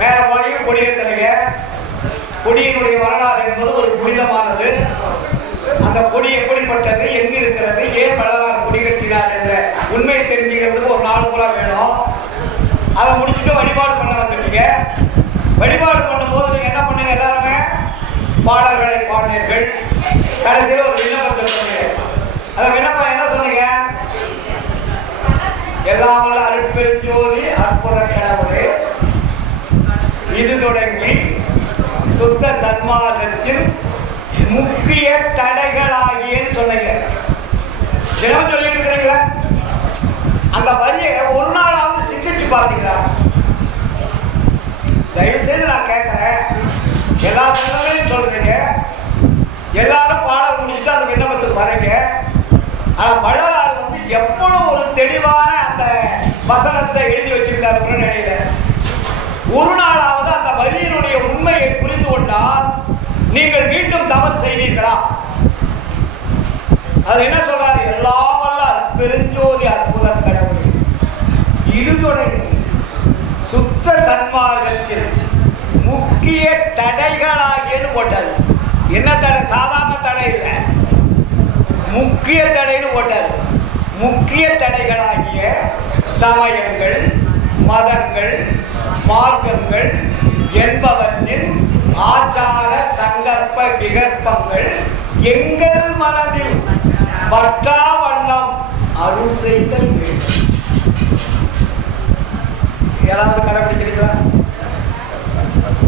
மேலே போய் கொடியேற்றலைங்க. கொடியினுடைய வரலாறு என்பது ஒரு புனிதமானது. அந்த கொடி எப்படிப்பட்டது, எங்கு இருக்கிறது, ஏன் வள்ளலார் கொடி கட்டினார் என்ற உண்மையை தெரிஞ்சுக்கிறதுக்கு ஒரு நாள் பூரா வேணும். அதை முடிச்சுட்டு வழிபாடு பண்ண வந்துட்டீங்க. வழிபாடு பண்ணும்போது நீங்கள் என்ன பண்ணுங்க? எல்லாருமே பாடல்களை பாடினீர்கள். கடைசியில் ஒரு விண்ணப்பத்தை சொன்னீங்க. அந்த விண்ணப்பம் என்ன சொன்னீங்க? எல்லாம் வல்ல அருட்பெருஞ்சோதி அற்புத கடவுளே, இது தொடங்கி சுத்த சன்மார்க்கத்தின் முக்கிய தடைகளாகியன்னு சொன்னீங்க. தினம் சொல்லிட்டு இருக்கிறீங்களா? அந்த வரியை ஒரு நாளாவது சிந்திச்சு பார்த்தீங்களா? தயவு செய்து நான் கேட்குறேன், எல்லா சங்கங்களையும் சொல்றீங்க, எல்லாரும் பாடல் முடிச்சுட்டு அந்த விண்ணப்பத்துக்கு வரீங்க. ஆனால் வள்ளலார் எவ்வளவு ஒரு தெளிவான அந்த வசனத்தை எழுதி வச்சிருக்கார் ஒரு நிலையில. ஒரு நாளாவது அந்த வரியினுடைய உண்மையை புரிந்து கொண்டால் நீங்கள் மீண்டும் தவறு செய்வீர்களா? அது என்ன சொல்றாரு? எல்லாம் வல்ல பெருஞ்சோதி அற்புத கடவுளே, இது தொடங்கி சுத்த சன்மார்க்கத்தில் முக்கிய தடைகளாகியன்னு போட்டாரு. என்ன தடை? சாதாரண தடை இல்லை, முக்கிய தடைன்னு போட்டாரு. முக்கிய தடைகளாகிய சமயங்கள், மதங்கள், மார்க்கங்கள் என்பவற்றின் ஆச்சார சங்கற்ப விகற்பங்கள் எங்கள் மனதில் பற்றா வண்ணம் அருள் செய்தல் வேண்டும். யாராவது கடைபிடிக்கிறீங்களா?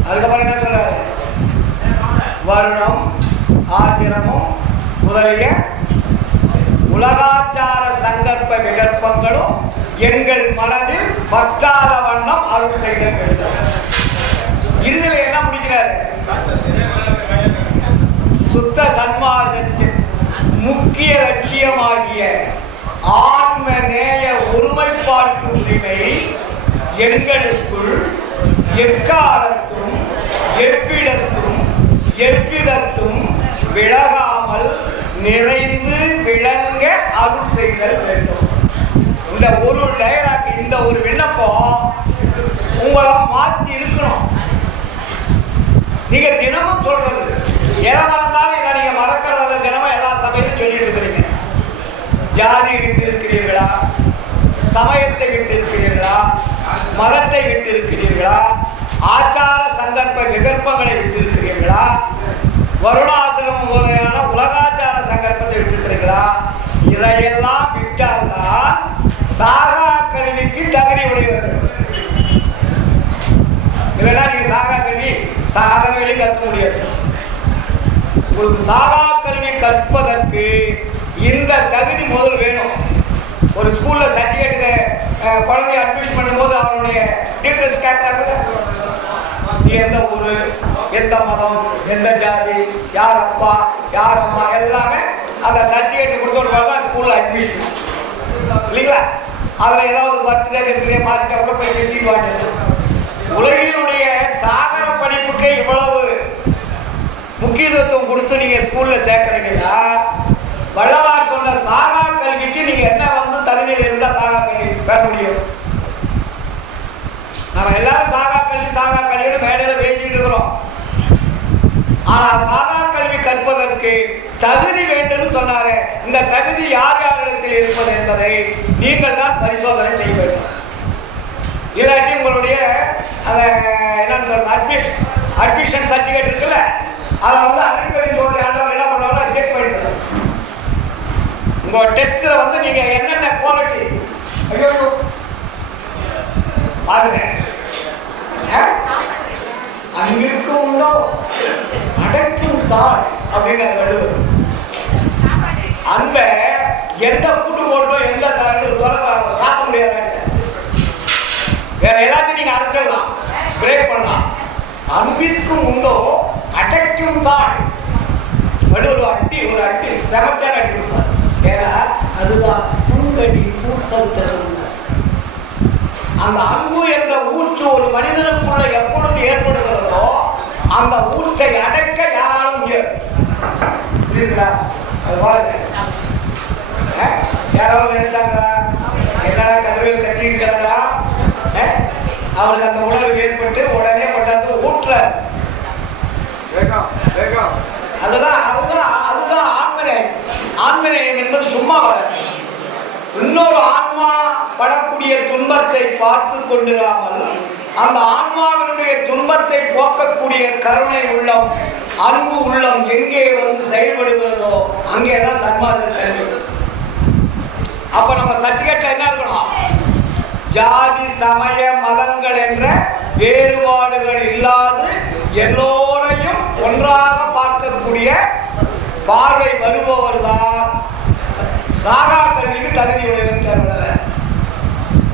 அதுக்கப்புறம் என்ன சொல்றாரு? வருணம், ஆசிரமம் முதலிய உலகாச்சார சங்கற்ப விகற்பங்களும் எங்கள் மனதில் பற்றாத வண்ணம் அருள் செய்தல் வேண்டும். இறுதியில் என்ன முடிக்கிறாரு? சுத்த சன்மார்க்கத்தின் முக்கிய லட்சியமாகிய ஆன்ம நேய ஒருமைப்பாட்டு உரிமை எங்களுக்குள் எக்காலத்தும் எவ்விடத்தும் எவ்விதத்தும் விலகாமல் நிறைந்து விளங்க அருள் செய்தல் வேண்டும். இந்த ஒரு டயலாக், இந்த ஒரு விண்ணப்பம் உங்களை மாற்றி இருக்கணும். நீங்க தினமும் சொல்றது எதை மறந்தாலும் இதை நீங்க மறக்கிறதில்ல. தினமும் எல்லா சபையிலும் சொல்லிட்டு இருக்கிறீங்க. ஜாதியை விட்டு இருக்கிறீர்களா? சமயத்தை விட்டு இருக்கிறீர்களா? மதத்தை விட்டு இருக்கிறீர்களா? ஆச்சார சந்தர்ப்ப விகற்பங்களை விட்டு இருக்கிறீர்களா? வருணாச்சலம் முதலையான உலகாச்சார சங்கற்பத்தை விட்டுருக்கிறீங்களா? இதையெல்லாம் விட்டால்தான் சாகா கல்விக்கு தகுதி உடையவர்கள். இல்லைன்னா நீங்க சாகா கல்வி கற்க முடியாது. உங்களுக்கு சாகா கல்வி கற்பதற்கு இந்த தகுதி முதல் வேணும். ஒரு ஸ்கூல்ல சர்டிஃபிகேட்டுக்கு குழந்தைய அட்மிஷன் பண்ணும்போது அவனுடைய டீட்டெயில்ஸ் கேட்குறாங்கல்ல, நீ எந்த ஊர், எந்த மதம், எந்த ஜாதி, யார் அப்பா யார் அம்மா, எல்லாமே அந்த சர்டிஃபிகேட் கொடுத்தவர்கள் தான் ஸ்கூலில் அட்மிஷன் இல்லைங்களா? அதில் ஏதாவது பர்த்டே மாறிட்டா கூட போய் திருத்திட்டு வாங்க. உலகினுடைய சாகர படிப்புக்கு இவ்வளவு முக்கியத்துவம் கொடுத்து நீங்கள் ஸ்கூலில் சேர்க்குறீங்கன்னா, வள்ளலார் சொன்ன சாகா கல்விக்கு நீங்கள் என்ன தகுதியில் இருந்தால் சாகா கல்வி பெற முடியும்? நம்ம எல்லாரும் சாகா கல்வின்னு மேடையில் பேசிட்டு இருக்கிறோம். ஆனால் சாகா கல்வி கற்பதற்கு தகுதி வேண்டும் சொன்னாரு. இந்த தகுதி யார் யாரிடத்தில் இருப்பது என்பதை நீங்கள் தான் பரிசோதனை செய்ய வேண்டும். இல்லாட்டி உங்களுடைய அதை என்னன்னு சொல்றது, அட்மிஷன் சர்டிஃபிகேட் இருக்குல்ல, அதை அருட்பெருஞ்சோதி ஆண்டவர் என்ன பண்ணுவாங்க, செக் பண்ணிட்டு உங்க டெஸ்ட்ல நீங்க என்னென்ன குவாலிட்டி பாருங்க. அங்கிற்கு உண்டோ அடக்கும் தாள் அப்படின்னு வள்ளுவர். அந்த எந்த பூட்டு போட்டோம் எந்த சாத்த முடியாது. வேற எல்லாத்தையும் நீங்க அடைச்சிடலாம், பிரேக் பண்ணலாம். அன்பிற்கும் உண்டோ அடக்கும் தாள். வள்ளுவர் ஒரு அட்டி செமத்தியான அடி கொடுப்பார். ஏன்னா அதுதான் புங்கடி பூசல் தரும். அந்த அன்பு என்ற ஊற்று ஒரு மனிதனுக்குள்ள எப்பொழுது ஏற்படுகிறதோ அந்த ஊற்றை அடக்க யாராலும் முடியாது. புரியுதுங்களா? அது பாருங்க, யாராவது யாராவது நினைச்சாங்களா? என்னடா கதிரவேல் கத்திக்கிட்டு கிடக்குறான், அவருக்கு அந்த உணர்வு ஏற்பட்டு உடனே கொண்டாந்து ஊற்ற. அதுதான் அதுதான் அதுதான் ஆன்மநேயம். ஆன்மநேயம் என்பது சும்மா வராது. இன்னொரு ஆன்மா படக்கூடிய துன்பத்தை பார்த்து கொண்டிராமல் அந்த ஆன்மாவினுடைய துன்பத்தை போக்கக்கூடிய கருணை உள்ளம், அன்பு உள்ளம் எங்கே வந்து செயல்படுகிறதோ அங்கேதான் சன்மார்க்க கல்வி. அப்ப நம்ம சர்டிபிகேட்ல என்ன இருக்கணும்? ஜாதி சமய மதங்கள் என்ற வேறுபாடுகள் இல்லாது எல்லோரையும் ஒன்றாக பார்க்கக்கூடிய பார்வை வருபவர் தான் சாகா கல்விக்கு தகுதி உடையவர்.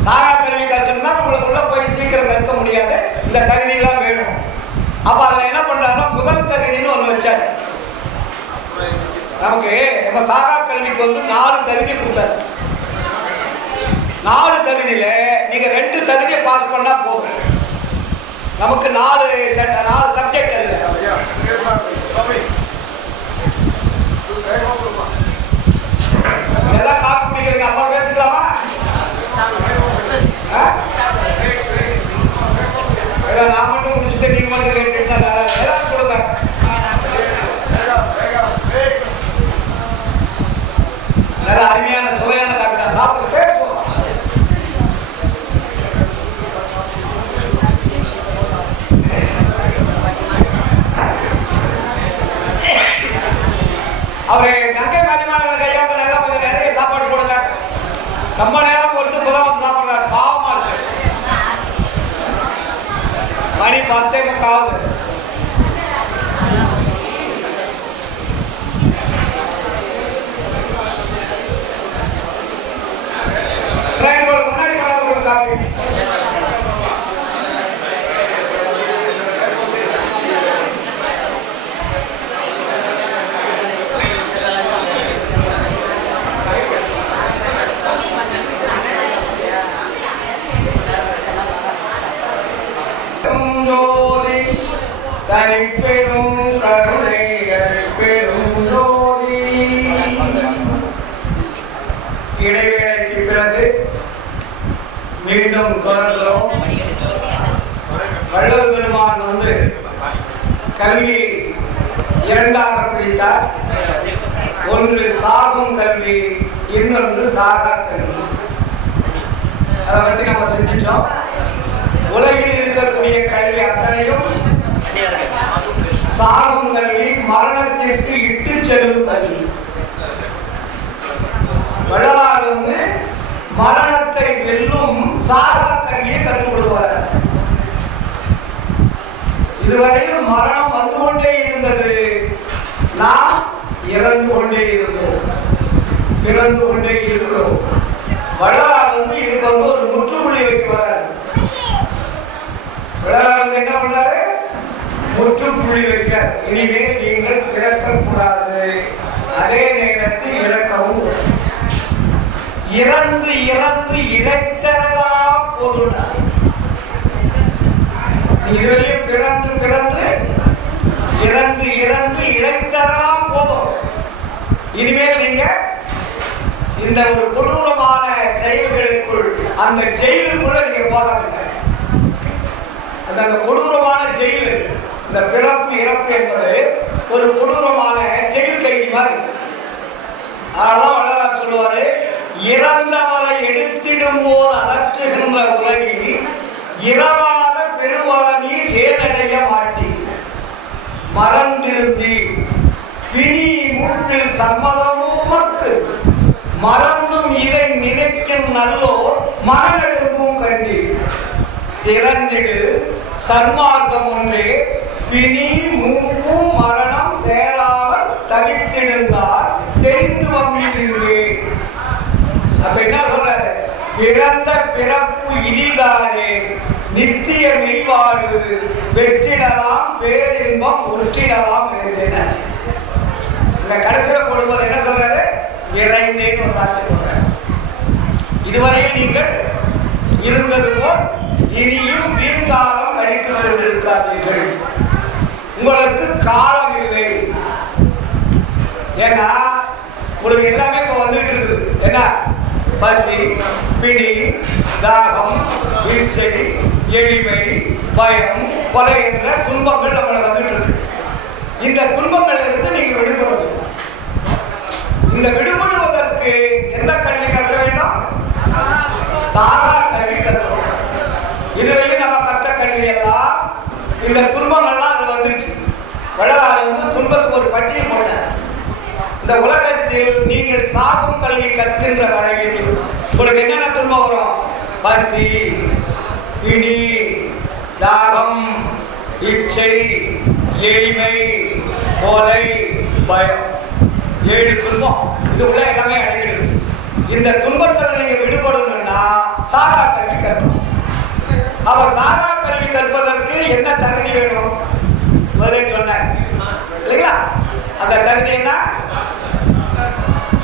சாகா கல்வி கற்கணும்னா உங்களுக்குள்ள போய் சீக்கிரம் கற்க முடியாது, இந்த தகுதியெல்லாம் வேணும். அப்ப அதில் என்ன பண்றாருன்னா முதல் தகுதின்னு ஒன்று வச்சார். நமக்கு நம்ம சாகா கல்விக்கு வந்து 4 தகுதி கொடுத்தாரு. 4 தகுதியில நீங்க 2 தகுதியை பாஸ் பண்ணா போதும். நமக்கு 4 சப்ஜெக்ட் அது. எல்லாம் காப்பி பிடிக்கிறதுக்கு அப்புறம் பேசிக்கலாமா? நான் மட்டும் முடிச்சுட்டு நீங்க மட்டும் கேட்டுட்டு எல்லாரும் கொடுங்க. நல்லா அருமையான சுவையான காப்பி தான், சாப்பிட்டு பேசுவோம். அவரு கங்கை மணிமாறன் கையா கொஞ்சம் நிறைய சாப்பாடு போடுங்க. ரொம்ப நேரம் பொறுத்து புதம் வந்து சாப்பிடுறாரு, பாவமா இருக்கு. மணி 10:45. முன்னாடி கொண்டாந்து காப்பி. ஜோதி தனிப்பெரும் கருணை பெரும் ஜோதி. இடைவேளைக்கு பிறகு மீண்டும் தொடர்கிறோம். வள்ளல் பெருமான் வந்து கல்வி 2ஆக பிரித்தார். ஒன்று சாகும் கல்வி, இன்னொன்று சாகா கல்வி. அதை பற்றி நம்ம சிந்திச்சோம். உலகில் இருக்கக்கூடிய கல்வி அத்தனையும் சாகும் கல்வி, மரணத்திற்கு இட்டு செல்லும் கல்வி. வள்ளலார் வந்து மரணத்தை வெல்லும் சாகா கல்வியை கற்றுக் கொடுத்து வரார். இதுவரையில் மரணம் வந்து கொண்டே இருந்தது, நாம் இறந்து கொண்டே இருந்தோம், பிறந்து கொண்டே இருக்கிறோம். வள்ளலார் வந்து இதுக்கு வந்து ஒரு முற்றுப்புள்ளி வைக்க வராரு. வள்ளலார் என்ன பண்றாரு? முற்றுப்புள்ளி வைக்கிறார். இனிமேல் நீங்கள் பிறக்கக்கூடாது, அதே நேரத்தில் இறக்கவும் கூடாது. இறந்து இறந்து இழைத்தனதா பொருள். இதுவரையே பிறந்து பிறந்து இறந்து இறந்து இழைத்ததெல்லாம் போதும். இனிமேல் நீங்க இந்த ஒரு கொடூரமான செயல்களுக்குள், அந்த ஜெயிலுக்குள்ள நீங்க போகாதீங்க. அந்த கொடூரமான ஜெயில் இது. இந்த பிறப்பு இறப்பு என்பது ஒரு கொடூரமான ஜெயில் கைதி மாதிரி. அதனால வள்ளலார் சொல்லுவாரு, இறந்தவரை எடுத்திடும் போது அதற்றுகின்ற உலகி இரவாத பெருவர நீர் ஏனடைய மாட்டி மறந்திருந்தி பிணி மூற்றில் சம்மதமுமக்கு மறந்தும் இதை நினைக்கும் நல்லோர் மனநெடுங்கும் கண்டி சிறந்திடு சன்மார்க்கம் ஒன்றே பிணி மூப்பு மரணம் சேராமல் தவித்திடுந்தார் தெரிந்து வம்பிடுங்கே. அப்ப என்ன சொல்றாரு? பிறந்த பிறப்பு இதில்தானே நித்திய மெய்வாழ்வு வெற்றிடலாம் பேரின்பம் ஒற்றிடலாம் இருந்தன. இந்த கடைசியில் கொடுப்பது என்ன சொல்றாரு? இறைந்தேன்னு ஒரு வார்த்தை சொல்றாரு. இதுவரையில் நீங்கள் இருந்தது போல் இனியும் வீண்காலம் கழித்து கொண்டிருக்காதீர்கள். உங்களுக்கு காலம் இல்லை. ஏன்னா உங்களுக்கு எல்லாமே இப்ப வந்துட்டு இருக்குது. என்ன பசி, பிடி, தாகம், இச்சை, எளிமை, பயம், கொலை என்ற துன்பங்கள் நம்மளை வந்துட்டு இருக்கு. இந்த துன்பங்கள் இருந்து நீங்க விடுபடணும். இந்த விடுபடுவதற்கு எந்த கல்வி கற்க வேண்டும்? சாகா கல்வி கற்கணும். இதுவரையும் நம்ம கற்ற கல்வி எல்லாம் இந்த துன்பங்கள்லாம் அது வந்துருச்சு. வள்ளலார் துன்பத்துக்கு ஒரு பட்டியல் போட்டார். இந்த உலகத்தில் நீங்கள் சாகும் கல்வி கற்கின்ற வரையில் உங்களுக்கு என்னென்ன துன்பம் வரும்? பசி, பிடி, தாகம், இச்சை, எளிமை, கொலை, பயம். 7 துன்பம் இதுக்குள்ள எல்லாமே அடங்கிடுது. இந்த துன்பத்தில் நீங்க விடுபடணும்னா சாகா கல்வி கற்கணும். அப்ப சாகா கல்வி கற்பதற்கு என்ன தகுதி வேணும்? முதலே சொன்னேன் இல்லைங்களா? அந்த தகுதி என்ன?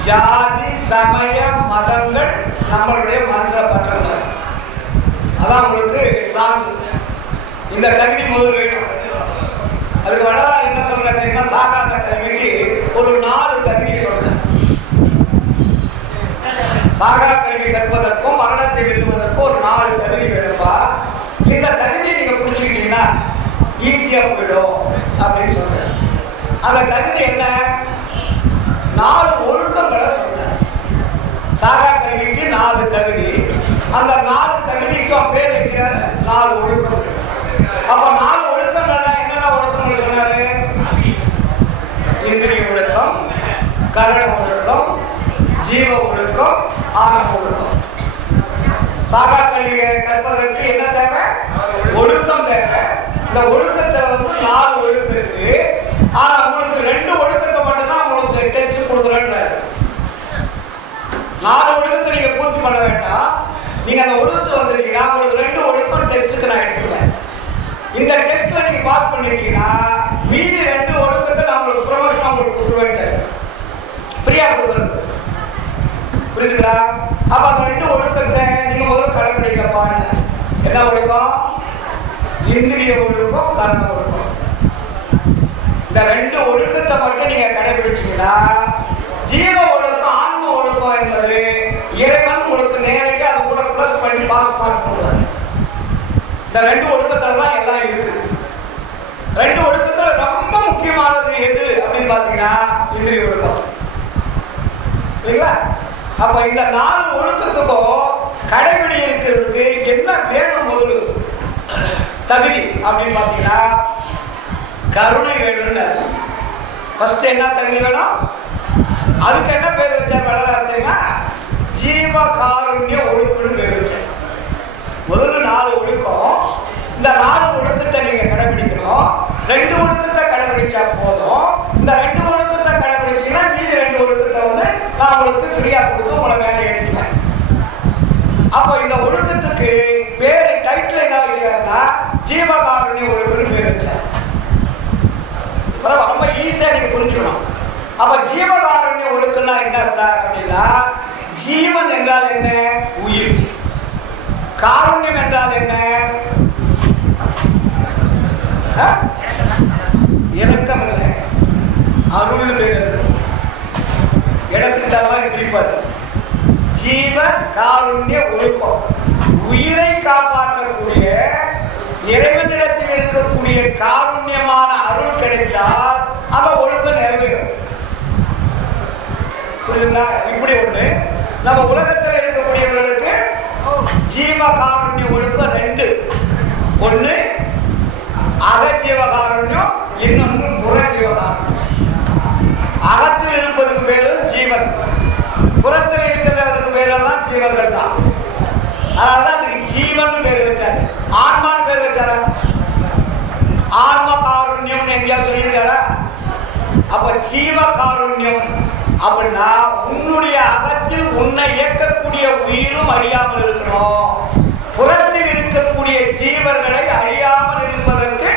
ஜாதி, சமய, மதங்கள் நம்மளுடைய மனசுல பற்றக்கூடாது. அதான் உங்களுக்கு சான்று. இந்த தகுதி முதல் வேணும். அதுக்கு வள்ளலார் என்ன சொல்ற தெரியுமா? சாகாத கல்விக்கு ஒரு 4 தகுதியை சொல்ற. சாகா கல்வி கற்பதற்கும் மரணத்தை வெல்லுவதற்கும் ஒரு 4 தகுதி வேணும்பா. இந்த தகுதியை நீங்க புடிச்சுக்கிட்டீங்கன்னா ஈஸியா போயிடும் அப்படின்னு சொல்ற. அந்த தகுதி என்ன? 4 ஒழுக்கங்களை சொல்ற. சாகா கல்விக்கு 4 தகுதி. அந்த 4 தகுதிக்கும் பேர் வைக்கிறாரு 4 ஒழுக்கங்கள். அப்ப 4 ஒழுக்கங்கள்னா என்னென்ன ஒழுக்கங்கள் சொன்னாரு? இந்திரிய ஒழுக்கம், கரண ஒழுக்கம், ஜீவ ஒழுக்கம், ஆன்ம ஒழுக்கம். சாகா கல்வியை கற்பதற்கு என்ன தேவை? ஒழுக்கம் தேவை. இந்த ஒழுக்கத்துல 4 ஒழுக்கம் இருக்கு. ஆனா உங்களுக்கு 2 ஒழுக்கத்தை மட்டும்தான் உங்களுக்கு டெஸ்ட் கொடுக்குறேன்னு. 4 ஒழுக்கத்தை நீங்க பூர்த்தி பண்ண வேண்டாம். நீங்க அந்த ஒழுக்கத்து வந்துட்டீங்கன்னா உங்களுக்கு 2 ஒழுக்கம் டெஸ்ட்டுக்கு நான் எடுத்துக்கிறேன். இந்த டெஸ்ட்ல நீங்க பாஸ் பண்ணிட்டீங்கன்னா மீதி 2 ஒழுக்கத்தை நான் உங்களுக்கு ப்ரொமோஷன் உங்களுக்கு கொடுத்துருவேன். ஃப்ரீயா கொடுக்குறது. புரியுதுங்களா? அப்ப அந்த 2 ஒழுக்கத்தை நீங்க முதல்ல கடைபிடிக்கப்பான்னு. என்ன ஒழுக்கம்? இந்திரிய ஒழுக்கம், கரண ஒழுக்கம். இந்த 2 ஒழுக்கத்தை மட்டும் நீங்க கடைபிடிச்சீங்கன்னா ஜீவ ஒழுக்கம், ஆன்ம ஒழுக்கம் என்பது இறைவன் உங்களுக்கு நேரடியாக அது கூட பிளஸ் பண்ணி பாஸ் மார்க் பண்ணுவார். இந்த 2 ஒழுக்கத்துல தான் எல்லாம் இருக்கு. 2 ஒழுக்கத்துல ரொம்ப முக்கியமானது எது அப்படின்னு பாத்தீங்கன்னா இந்திரிய ஒழுக்கம் இல்லைங்களா? அப்ப இந்த 4 ஒழுக்கத்துக்கும் கடைபிடி இருக்கிறதுக்கு என்ன வேணும்? முதல் தகுதி அப்படின்னு பாத்தீங்கன்னா கருணை வேணும்னு. ஃபர்ஸ்ட் என்ன தகுதி வேணும்? அதுக்கு என்ன பேர் வச்சார் வள்ளலார் தெரியுமா? ஜீவகாருண்ய ஒழுக்கம்னு பேர் வச்சார். முதல்ல 4 ஒழுக்கம். இந்த 4 ஒழுக்கத்தை நீங்க கடைபிடிக்கணும். 2 ஒழுக்கத்தை கடைபிடிச்சா போதும். இந்த 2 ஒழுக்கத்தை கடைபிடிச்சீங்கன்னா மீதி 2 ஒழுக்கத்தை நான் உங்களுக்கு ஃப்ரீயா கொடுத்து உங்களை வேலை ஏற்றிக்குவேன். அப்போ இந்த ஒழுக்கத்துக்கு பேரு டைட்டில் என்ன வைக்கிறாருன்னா ஜீவகாருண்ய ஒழுக்கம்னு பேர் வச்சார். ரொம்ப ஈஸியா நீங்க புரிஞ்சுக்கணும். அப்ப ஜீவகாருண்ய ஒழுக்கம்னா என்ன சார் அப்படின்னா, ஜீவன் என்றால் என்ன? உயிர். காருண்யம் என்றால் என்ன? இரக்கம் இல்லை, அருள் பேர். இடத்துக்கு தகுந்த மாதிரி பிரிப்பார். ஜீவ காருண்ய ஒழுக்கம் உயிரை காப்பாற்றக்கூடிய இறைவனிடத்தில் இருக்கக்கூடிய காருண்யமான அருள் கிடைத்தால் அந்த ஒழுக்கம் நிறைவேறும். புரியுதுங்களா? இப்படி ஒண்ணு. நம்ம உலகத்தில் இருக்கக்கூடியவர்களுக்கு ஜீவ காருண்ய ஒழுக்கம் 2. ஒண்ணு அகஜீவகாருண்யம், இன்னொன்று புறஜீவகாருண்யம். அகத்தில் இருப்பதுக்கு பேரு ஜீவன், புறத்தில் இருக்கிறதுக்கு பேரெல்லாம் ஜீவர்கள் தான். அதனாலதான் அதுக்கு ஜீவன் பேர் வச்சாரு. ஆன்மான்னு பேர் வச்சாரா? ஆன்ம காருண்யம் எங்கேயாவது சொல்லியிருக்காரா? அப்ப ஜீவ காருண்யம் அப்படின்னா உன்னுடைய அகத்தில் உன்னை இயக்கக்கூடிய உயிரும் அழியாமல் இருக்கணும். புறத்தில் இருக்கக்கூடிய ஜீவர்களை அழியாமல் இருப்பதற்கு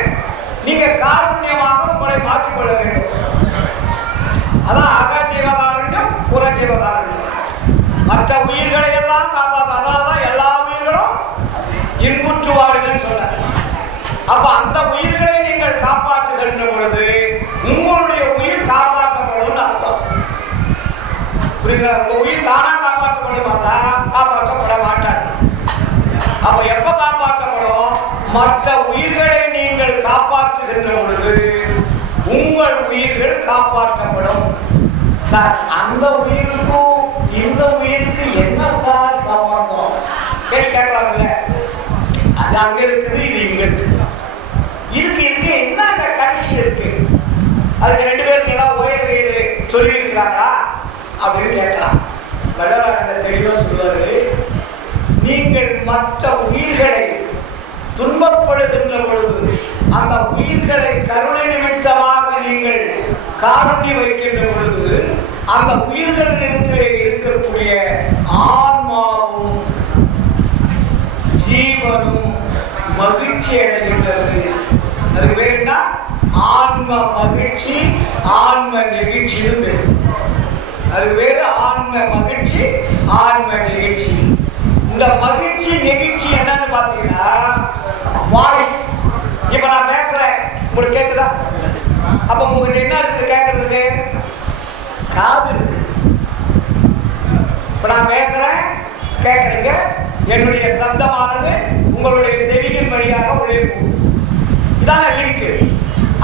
நீங்க காருண்யமாக உங்களை மாற்றிக்கொள்ள வேண்டும். அதான் அகஜீவகாருண்யம், புறஜீவகாருண்யம். மற்ற உயிர்களை எல்லாம் காப்பாற்ற. அதனாலதான் எல்லா உயிர்களும் இன்புற்று வாழ்கள் சொன்னார். அப்ப அந்த உயிர்களை நீங்கள் காப்பாற்றுகின்ற பொழுது உங்களுடைய உயிர் காப்பாற்றப்படும் அர்த்தம். புரியுதுங்களா? உங்க உயிர் தானா காப்பாற்றப்பட மாட்டா, மற்ற உயிர்களை நீங்கள் காப்பாற்றுகின்ற பொழுது உங்கள் உயிர்கள் காப்பாற்றப்படும். சார், அந்த உயிருக்கும் இந்த உயிருக்கு என்ன சார் சம்பந்தம் கேள்வி கேட்கலாம்ல? அது அங்க இருக்குது, இது இங்க இருக்குது. இதுக்கு என்ன கனெக்ஷன் இருக்கு? அதுக்கு ரெண்டு பேருக்கு ஏதாவது உயர் சொல்லி இருக்கிறாங்களா அப்படின்னு கேட்கலாம். வள்ளலார் அங்க தெளிவா சொல்லுவாரு, நீங்கள் மற்ற உயிர்களை துன்பப்படுகின்ற பொழுது அந்த உயிர்களை கருணை நிமித்தமாக நீங்கள் காருண்யம் வைக்கின்ற பொழுது அந்த உயிர்கள் நிலத்திலே இருக்கக்கூடிய ஆன்மாவும் ஜீவனும் மகிழ்ச்சி அடைகின்றது. அது பேருன்னா ஆன்ம மகிழ்ச்சி, ஆன்ம நெகிழ்ச்சின்னு பேரு. அது வேறு ஆன்ம மகிழ்ச்சி, ஆன்ம நெகிழ்ச்சி. இந்த மகிழ்ச்சி நெகிழ்ச்சி என்னன்னு பாத்தீங்கன்னா வாய்ஸ். இப்ப நான் பேசுறேன், உங்களுக்கு கேக்குதா? அப்ப உங்ககிட்ட என்ன இருக்குது கேட்கறதுக்கு? காது இருக்கு. இப்ப நான் பேசுறேன், கேட்கறீங்க, என்னுடைய சப்தமானது உங்களுடைய செவியின் வழியாக உள்ளே போகும். இதான லிங்க்.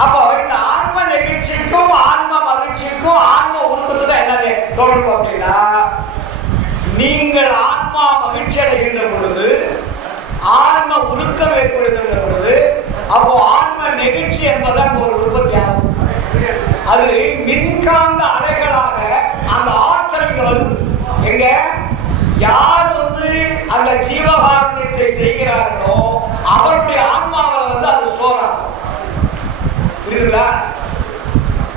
அப்போ இந்த ஆன்ம நெகிழ்ச்சிக்கும் ஆன்ம மகிழ்ச்சிக்கும் ஆன்ம உருக்கத்துக்கும் என்ன தொடர்பு அப்படின்னா, நீங்கள் ஆன்மா மகிழ்ச்சி அடைகின்ற பொழுது ஆன்ம உருக்கம் ஏற்படுகின்ற பொழுது அப்போ ஆன்ம நெகிழ்ச்சி என்பது அங்கு ஒரு உற்பத்தி ஆகும். அது மின்காந்த அலைகளாக அந்த ஆற்றல் இங்க வருது. எங்க யார் அந்த ஜீவகாருண்யத்தை செய்கிறார்களோ அவருடைய ஆன்மாவில் அது ஸ்டோர் ஆகும். புரியுதுங்களா?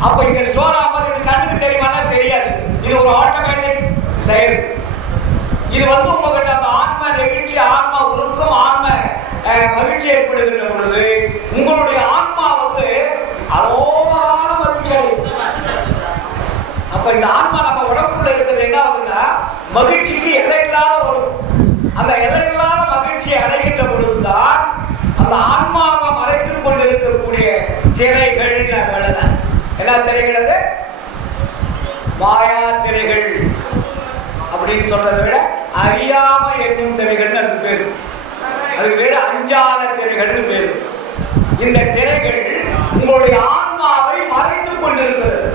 அப்ப இங்க ஸ்டோர் ஆகும்போது இது கண்ணுக்கு தெரியுமானா தெரியாது. இது ஒரு ஆட்டோமேட்டிக் செயல். இது உங்ககிட்ட அந்த ஆன்ம நெகிழ்ச்சி, ஆன்ம உருக்கம், ஆன்ம மகிழ்ச்சி ஏற்படுகின்ற பொழுது உங்களுடைய ஆன்மா அலோகமான மகிழ்ச்சி அடையும். அப்ப இந்த ஆன்மா நம்ம உடம்புக்குள்ள இருக்கிறது என்ன ஆகுதுன்னா மகிழ்ச்சிக்கு எல்லையில்லாத வரும். அந்த எல்லையில்லாத மகிழ்ச்சியை அடைகின்ற பொழுதுதான் அந்த ஆன்மாவை மறைத்துக் கொண்டிருக்கக்கூடிய திரைகள் என்ன திரைகள்? அது மாயா திரைகள் அப்படின்னு சொல்றதை விட அறியாம என்னும் திரைகள் அதுக்கு பேரு. அதுக்கு பேரு அஞ்ஞான திரைகள்னு பேரு. இந்த திரைகள் உங்களுடைய ஆன்மாவை மறைத்துக் கொண்டிருக்கிறது.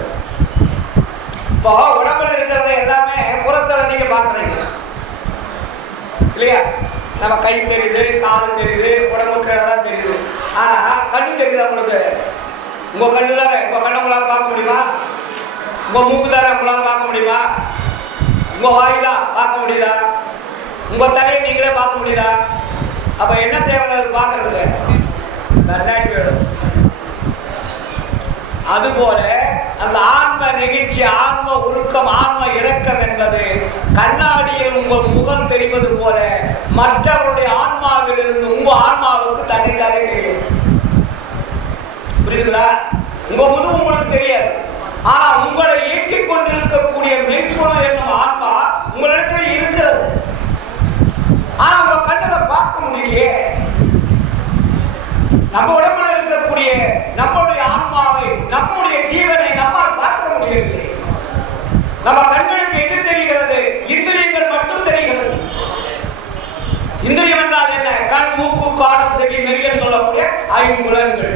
இப்போ உடம்புல இருக்கிறத எல்லாமே புறத்துல நீங்க பாக்குறீங்க இல்லையா? நம்ம கை தெரியுது, காலு தெரியுது, உடம்புக்கு எல்லாம் தெரியுது. ஆனா கண்ணு தெரியுதா உங்களுக்கு? உங்க கண்ணு தானே, உங்க கண்ணை உங்களால பார்க்க முடியுமா? உங்க மூக்கு தானே உங்களால பார்க்க முடியுமா? உங்க வாய் தான் பார்க்க முடியுதா? உங்க தலையை நீங்களே பார்க்க முடியுதா? அப்ப என்ன தேவை பார்க்கறதுக்கு? கண்ணாடி வேணும். அதுபோல அந்த ஆன்ம நெகிழ்ச்சி, ஆன்ம உருக்கம், ஆன்ம இரக்கம் என்பது கண்ணாடியில் உங்கள் முகம் தெரிவது போல மற்றவருடைய ஆன்மாவில் இருந்து உங்க ஆன்மாவுக்கு தனித்தானே தெரியும். புரியுதுங்களா? உங்க முதுகு உங்களுக்கு தெரியாது. ஆனா உங்களை இயக்கிக் கொண்டிருக்கக்கூடிய மெய்ப்பொருள் என்னும் ஆன்மா உங்களிடத்தில் இருக்கிறது. ஆனா உங்க கண்ணுல பார்க்க முடியலையே. நம்ம உடம்புல இருக்கக்கூடிய நம்முடைய ஆன்மாவை, நம்முடைய ஜீவனை நம்மால் பார்க்க முடியவில்லை. நம்ம கண்களுக்கு எது தெரிகிறது? இந்திரியங்கள் மட்டும் தெரிகிறது. இந்திரியம் என்றால் என்ன? கண், மூக்கு, காது, செவி, மெய்யன் சொல்லக்கூடிய ஐம்புலன்கள்.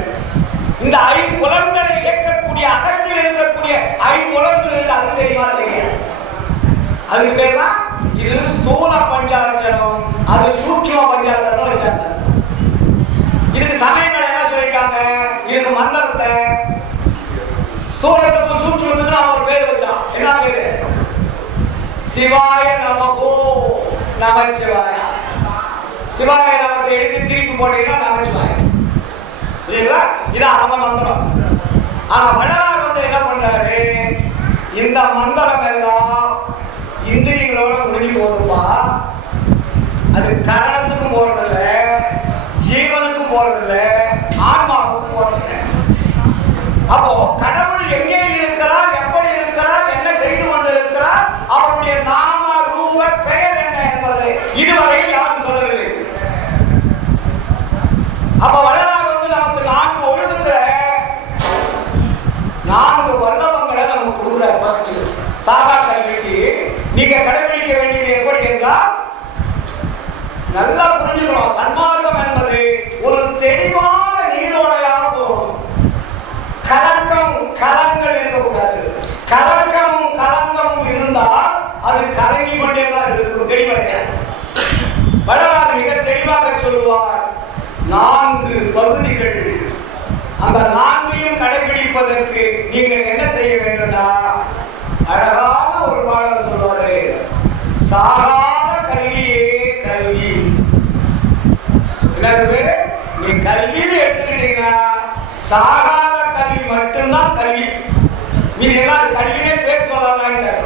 இந்த ஐம்புலன்களை இயக்கக்கூடிய அகத்தில் இருக்கக்கூடிய ஐம்புலன்கள் இருக்கு. அது தெரியுமா? தெரியாது. அதுக்கு பேர் தான் இது ஸ்தூல பஞ்சாட்சரம், அது சூட்சும பஞ்சாட்சரம் வச்சாங்க. இதுக்கு சமயங்கள் என்ன சொல்லிட்டாங்க? இதுக்கு மந்திரத்தை ஸ்தூலத்துக்கும் சூட்சுமத்துக்கும் நாம ஒரு பேர் வச்சான். என்ன பேரு? சிவாய நமகோ நமச்சிவாய. சிவாய நமத்தை எழுதி திருப்பி போட்டீங்கன்னா நமச்சிவாய. புரியுங்களா? இதான் அவங்க மந்திரம். ஆனா வள்ளலார் என்ன பண்றாரு? இந்த மந்திரம் எல்லாம் இந்திரியங்களோட முடிஞ்சு போதுப்பா. அது கரணத்துக்கும் போறதில்ல, ஜீவனுக்கும் போறதில்ல, ஆன்மாவுக்கும் போறதில்லை. அப்போ கடவுள் எங்கே இருக்கிறார், எப்படி இருக்கிறார், என்ன செய்து கொண்டிருக்கிறார், அவருடைய நாம ரூப பெயர் என்ன என்பதை இதுவரை யாரும் சொல்லவில்லை. அப்ப வள்ளலார் நமக்கு 4 ஒழுக்கத்துல 4 வல்லபங்களை நமக்கு கொடுக்கிறார். ஃபர்ஸ்ட் சாதா கல்விக்கு நீங்க கடைபிடிக்க வேண்டியது எப்படி என்றால் நல்லா புரிஞ்சுக்கணும். சன்மார்க்கம் என்பது ஒரு தெளிவான நீரோடையாக போகும். கலக்கம் கலங்கள் இருக்கக்கூடாது. கலக்கமும் கலங்கமும் இருந்தால் அது கலங்கி கொண்டேதான் இருக்கும், தெளிவடையாது. வள்ளலார் மிக தெளிவாக சொல்லுவார், 4 பகுதிகள். அந்த 4ஐயும் கடைபிடிப்பதற்கு நீங்கள் என்ன செய்ய வேண்டும்னா, அழகான ஒரு பாடல் சொல்வாரு, சாகாத கல்வியே கல்வி. என்னது பேரு? நீ கல்வின்னு எடுத்துக்கிட்டீங்கன்னா சாகாத கல்வி மட்டும்தான் கல்வி. நீங்க எல்லாம் கல்வியே பேர் சொல்லாதான்ட்டார்.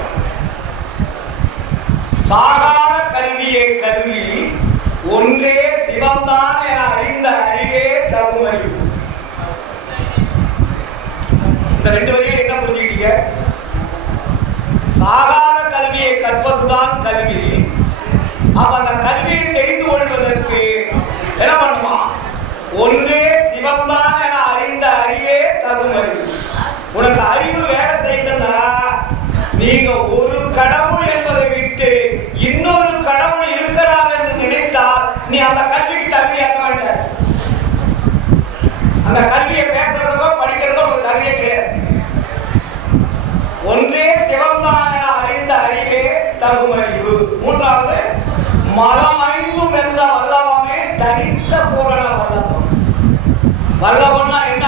சாகாத கல்வியே கல்வி, ஒன்றே சிவம்தான் என அறிந்த அறிவே தகும் அறிவு. இந்த 2 வரிகளை என்ன புரிஞ்சுக்கிட்டீங்க? சாகாத கல்வியை கற்பதுதான் கல்வி. அப்ப அந்த கல்வியை தெரிந்து கொள்வதற்கு என்ன பண்ணுமா? ஒன்றே சிவம்தான் என அறிந்த அறிவே தகும் அறிவு. உனக்கு அறிவு வேலை செய்தனா, நீங்க ஒரு கடவுள் என்பதை விட்டு இன்னொரு கடவுள் இருக்கிறார் என்று நினைத்தால் நீ அந்த கல்விக்கு தகுதியாக்க மாட்டார். அந்த கல்வியை பேசுறதோ படிக்கிறதோ ஒரு தகுதியே கிடையாது. ஒன்றே சிவம்தான் என அறிந்த அறிவே தகும் அறிவு. 3வது, மலம் 5 என்ற வல்லவமே தனித்த பூரண வல்லபம். வல்லபம்னா என்ன?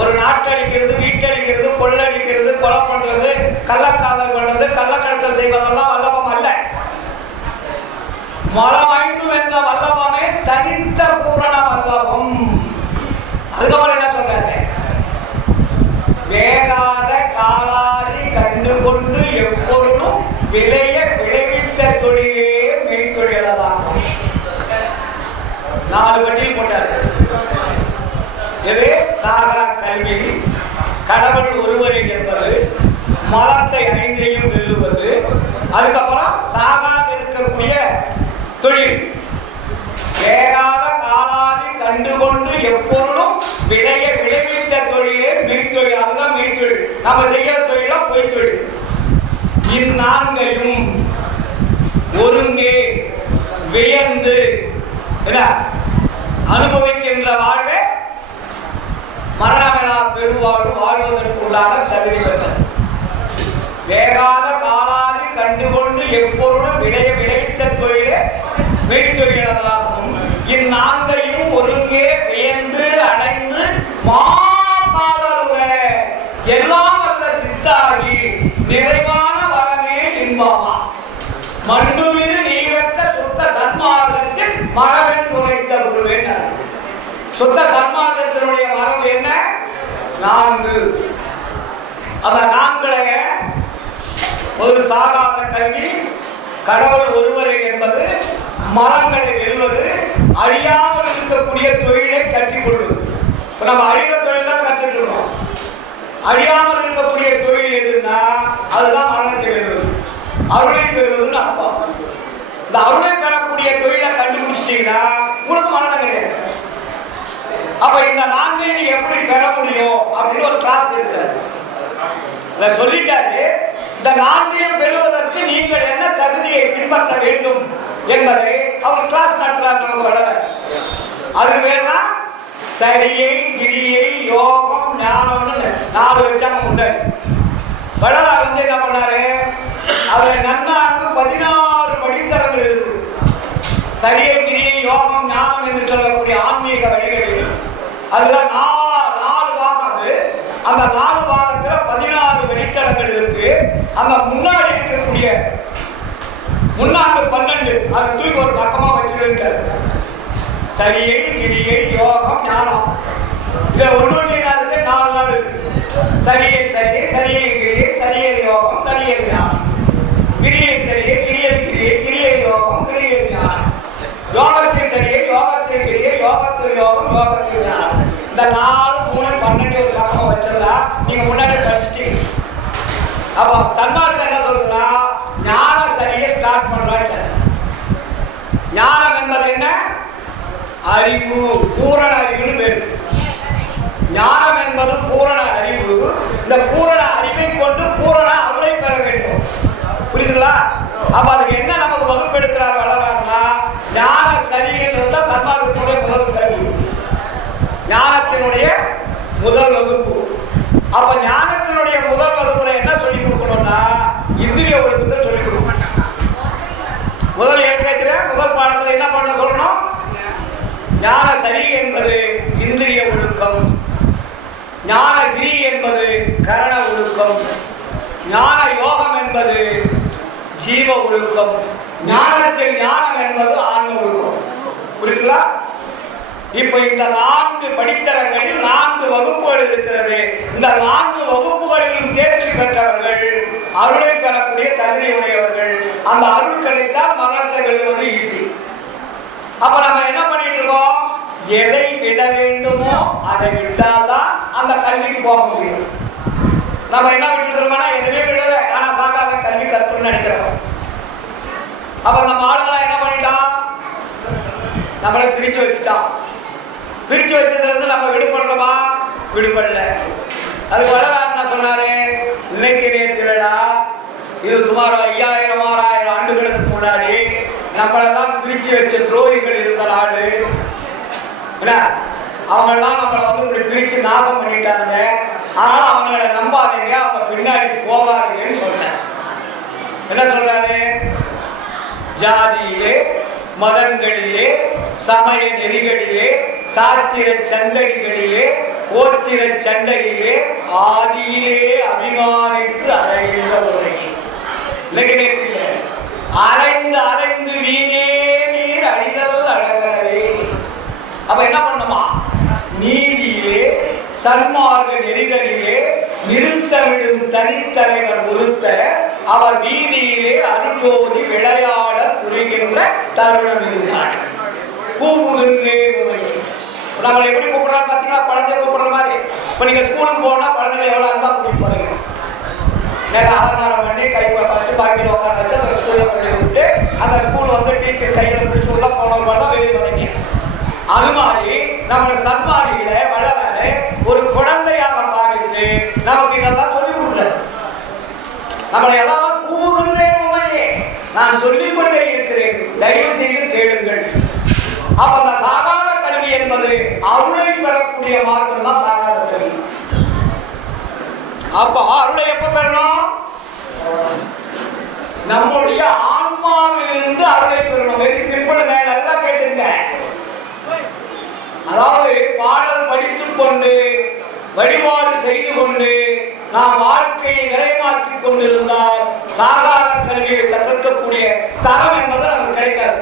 ஒரு நாட்டடிக்கிறது, வீட்டடிக்கிறது, கொள்ளடிக்கிறது, கொலை பண்றது, கள்ளக்காதல் பண்றது, கள்ளக்கடத்தல் செய்வதெல்லாம் வல்லபம் அல்ல. மலம் 5 என்ற வல்லபமே தனித்த பூரண வல்லபம். அதுக்கப்புறம் என்ன சொல்றாங்க? வேகாத காலாதி கண்டுகொண்டு எப்பொருளும் விளைய விளைவித்த தொழிலே மெய்த்தொழிலதாகும். 4 பட்டியல் போட்டார். எது? சாகா கல்வி, கடவுள் ஒருவரே என்பது, மலத்தை 5ஐயும் வெல்லுவது, அதுக்கப்புறம் சாகாது இருக்கக்கூடிய தொழில். வேகாத காலாதி கண்டுகொண்டு எப்பொருளும் விளைய விளைவித்த தொழிலே மெய்த்தொழில். அதுதான் மெய்த்தொழில். நம்ம செய்கிற தொழிலா பொய்த்தொழில். இந்நான்கையும் ஒருங்கே வியந்து அனுபவிக்கின்ற வாழ்வே மரணமில்லா பெருவாழ்வு வாழ்வதற்குள்ளான தகுதி பெற்றது. வேகாத காலாதி கண்டுகொண்டு எப்பொருளும் விளைய விளைவித்த தொழிலே மெய்த்தொழிலதாகும். இந்நான்கையும் ஒருங்கே வியந்து அடைந்து மாகாதலுற எல்லாம் வல்ல சித்தாகி நிறைவான வரமே இன்பமா. மண்ணுமிது நீ வெற்ற சுத்த சன்மார்க்கத்தில் மரபென்று உரைத்த குருவேனர். சுத்த சன்மார்க்கத்தினுடைய மரபு என்ன? 4. அந்த 4 ஒரு சாகாத கல்வி, கடவுள் ஒருவரே என்பது, மரங்களை வெல்வது, அழியாமல் இருக்கக்கூடிய தொழிலை கற்றுக்கொள்வது. இப்போ நம்ம அழிகிற தொழில் தான் கற்றுட்டு இருக்கோம். அழியாமல் இருக்கக்கூடிய தொழில் எதுன்னா அதுதான் மரணத்தை வெல்வது, அருளை பெறுவதுன்னு அர்த்தம். இந்த அருளை பெறக்கூடிய தொழிலை கண்டுபிடிச்சிட்டீங்கன்னா உங்களுக்கு மரணம் கிடையாது. அப்ப இந்த 4ஐ நீ எப்படி பெற முடியும் அப்படின்னு ஒரு கிளாஸ் எடுக்கிறாரு. அதை சொல்லிட்டாரு. இந்த 4ஐயும் பெறுவதற்கு நீங்கள் என்ன தகுதியை பின்பற்ற வேண்டும் என்பதை அவர் கிளாஸ் நடத்துறாரு. நமக்கு வளர அதுக்கு பேர் தான் சரியை, கிரியை, யோகம், ஞானம்னு 4 வச்சாங்க முன்னாடி. வள்ளலார் என்ன பண்ணாரு? அதுல நன்னாங்கு 16 படித்தரங்கள் இருக்கு. சரியை, கிரியை, யோகம், ஞானம் என்று சொல்லக்கூடிய ஆன்மீக வழிகளில் அதுல 4 பாகம். அது அந்த 4 பாகத்துல 16 வழித்தடங்கள் இருக்கு. அந்த முன்னாடி இருக்கக்கூடிய முன்னாடி 12 அதை தூக்கி ஒரு பக்கமா வச்சுட்டு சரியை, கிரியை, யோகம், ஞானம் இதை ஒன்று 4 நாள் இருக்கு. சரியை சரியை, சரியை கிரியை, சரியை யோகம், சரியை ஞானம். கிரியை சரியை, கிரியை கிரியை, கிரியை யோகம், கிரியை ஞானம். யோகத்தில் சரியை, யோகத்தில் கிரியை, யோகத்தில் யோகம், யோகத்தில் ஞானம். இந்த 4, 3, 12 ஒரு பக்கமா வச்சிருந்தா நீங்க முன்னாடி படிச்சுட்டீங்க. அப்போ சன்மார்க்கம் என்ன சொல்றதுன்னா ஞான சரியை ஸ்டார்ட் பண்றாங்க. ஞானம் என்பது என்ன? அறிவு, பூரண அறிவுன்னு பேரு. ஞானம் என்பது பூரண அறிவு. இந்த பூரண அறிவை கொண்டு பூரண அருளை பெற வேண்டும். புரியுதுங்களா? அப்ப அதுக்கு என்ன நமக்கு வகுப்பு எடுக்கிறார் வளராருன்னா ஞான சரி என்றதுதான் சன்மார்க்கத்தினுடைய முதல் கல்வி. ஒழுக்கத்தை சொல்லிக் கொடுக்க மாட்டாங்க. முதல் இலக்கியத்தில் முதல் பாடத்தில் என்ன பண்ண சொல்லணும்? ஞான சரி என்பது இந்திரிய ஒழுக்கம், ஞானகிரி என்பது கரண ஒழுக்கம், ஞான யோகம் என்பது ஜீவ ஒழுக்கம், ஞானத்தில் ஞானம் என்பது ஆன்ம ஒழுக்கம். புரியுதுங்களா? இப்ப இந்த 4 படித்தரங்களில் 4 வகுப்புகள் இருக்கிறது. இந்த 4 வகுப்புகளிலும் தேர்ச்சி பெற்றவர்கள் அருளை பெறக்கூடிய தகுதி உடையவர்கள். அந்த அருள் கிடைத்தால் மரணத்தை வெல்லுவது ஈஸி. அப்ப நம்ம என்ன பண்ணிட்டு இருக்கோம்? எதை விட வேண்டுமோ அதை விட்டால்தான் அந்த கல்விக்கு போக முடியும். நம்ம என்ன விட்டுருக்கோம்னா எதுவுமே விடல, ஆனா சாகாத கல்வி கற்புன்னு நினைக்கிறோம். அப்ப நம்ம ஆளுங்களாம் என்ன பண்ணிட்டான்? நம்மளை பிரிச்சு வச்சுட்டான். பிரிச்சு வச்சதுல இருந்து நம்ம விடுபடுறோமா? விடுபடல. அது வளரார் என்ன சொன்னாரு? இன்னைக்கு நேரத்திலடா, இது சுமார் 5000 6000 ஆண்டுகளுக்கு முன்னாடி நம்மளெல்லாம் பிரிச்சு வச்ச துரோகிகள் இருந்த நாடு. அவங்கெல்லாம் நம்மளை இப்படி பிரிச்சு நாசம் பண்ணிட்டாங்க. அதனால அவங்களை நம்பாதீங்க, அவங்க பின்னாடி போகாதீங்கன்னு சொன்னேன். என்ன சொல்றாரு? ஜாதியிலே, மதங்களிலே, சமய நெறிகளிலே, சாத்திர சந்தடிகளிலே, கோத்திர சண்டையிலே, ஆதியிலே அபிமானித்து அறைகின்ற உலகி. இல்லை, அலைந்து அலைந்து வீணே நீர் அடிதல் அழகவே. அப்ப என்ன பண்ணுமா? நீதியிலே, சன்மார்க்க நெறிகளிலே நிறுத்தவிடும் தனித்தலைவர் உறுத்த அவர் வீதியிலே அருஜோதி விளையாட புரிகின்ற தருணம் இதுதான். கூவுகின்றேன் உமையை. நம்மளை எப்படி கூப்பிடுறான்னு பார்த்தீங்கன்னா, குழந்தைய கூப்பிடுற மாதிரி. இப்போ நீங்க ஸ்கூலுக்கு போனா குழந்தைங்க எவ்வளோ அன்பா கூட்டிட்டு போறீங்க. மேலே அலங்காரம் பண்ணி கை வச்சு பாக்கியில் உட்கார வச்சு அந்த ஸ்கூலில் பண்ணி விட்டு அந்த ஸ்கூல் டீச்சர் கையில் பிடிச்சி உள்ள போனவங்க தான் வெளியே வரீங்க. அது மாதிரி நம்ம சன்மானிகளை வளர ஒரு குழந்தையாக பாவித்து நமக்கு இதெல்லாம் சொல்லிக் கொடுக்கல. நம்மளை ஏதாவது கூவுகின்றேன் உமையே, நான் சொல்லிக்கொண்டே இருக்கிறேன், தயவு செய்து கேளுங்கள். அப்ப அந்த சாகாத கல்வி என்பது அருளை பெறக்கூடிய மார்க்கம் தான் சாகாத கல்வி. அப்ப அருளை எப்ப பெறணும்? நம்முடைய ஆன்மாவில் இருந்து அருளை பெறணும். Very simple. நல்லா கேட்டுங்க. அதாவது பாடல் படித்துக் கொண்டு வழிபாடு செய்து கொண்டு நாம் வாழ்க்கையை நிறைமாக்கிக் கொண்டிருந்தால் சாகாத கல்வியை கற்கக்கூடிய தரம் என்பது நமக்கு கிடைக்காது.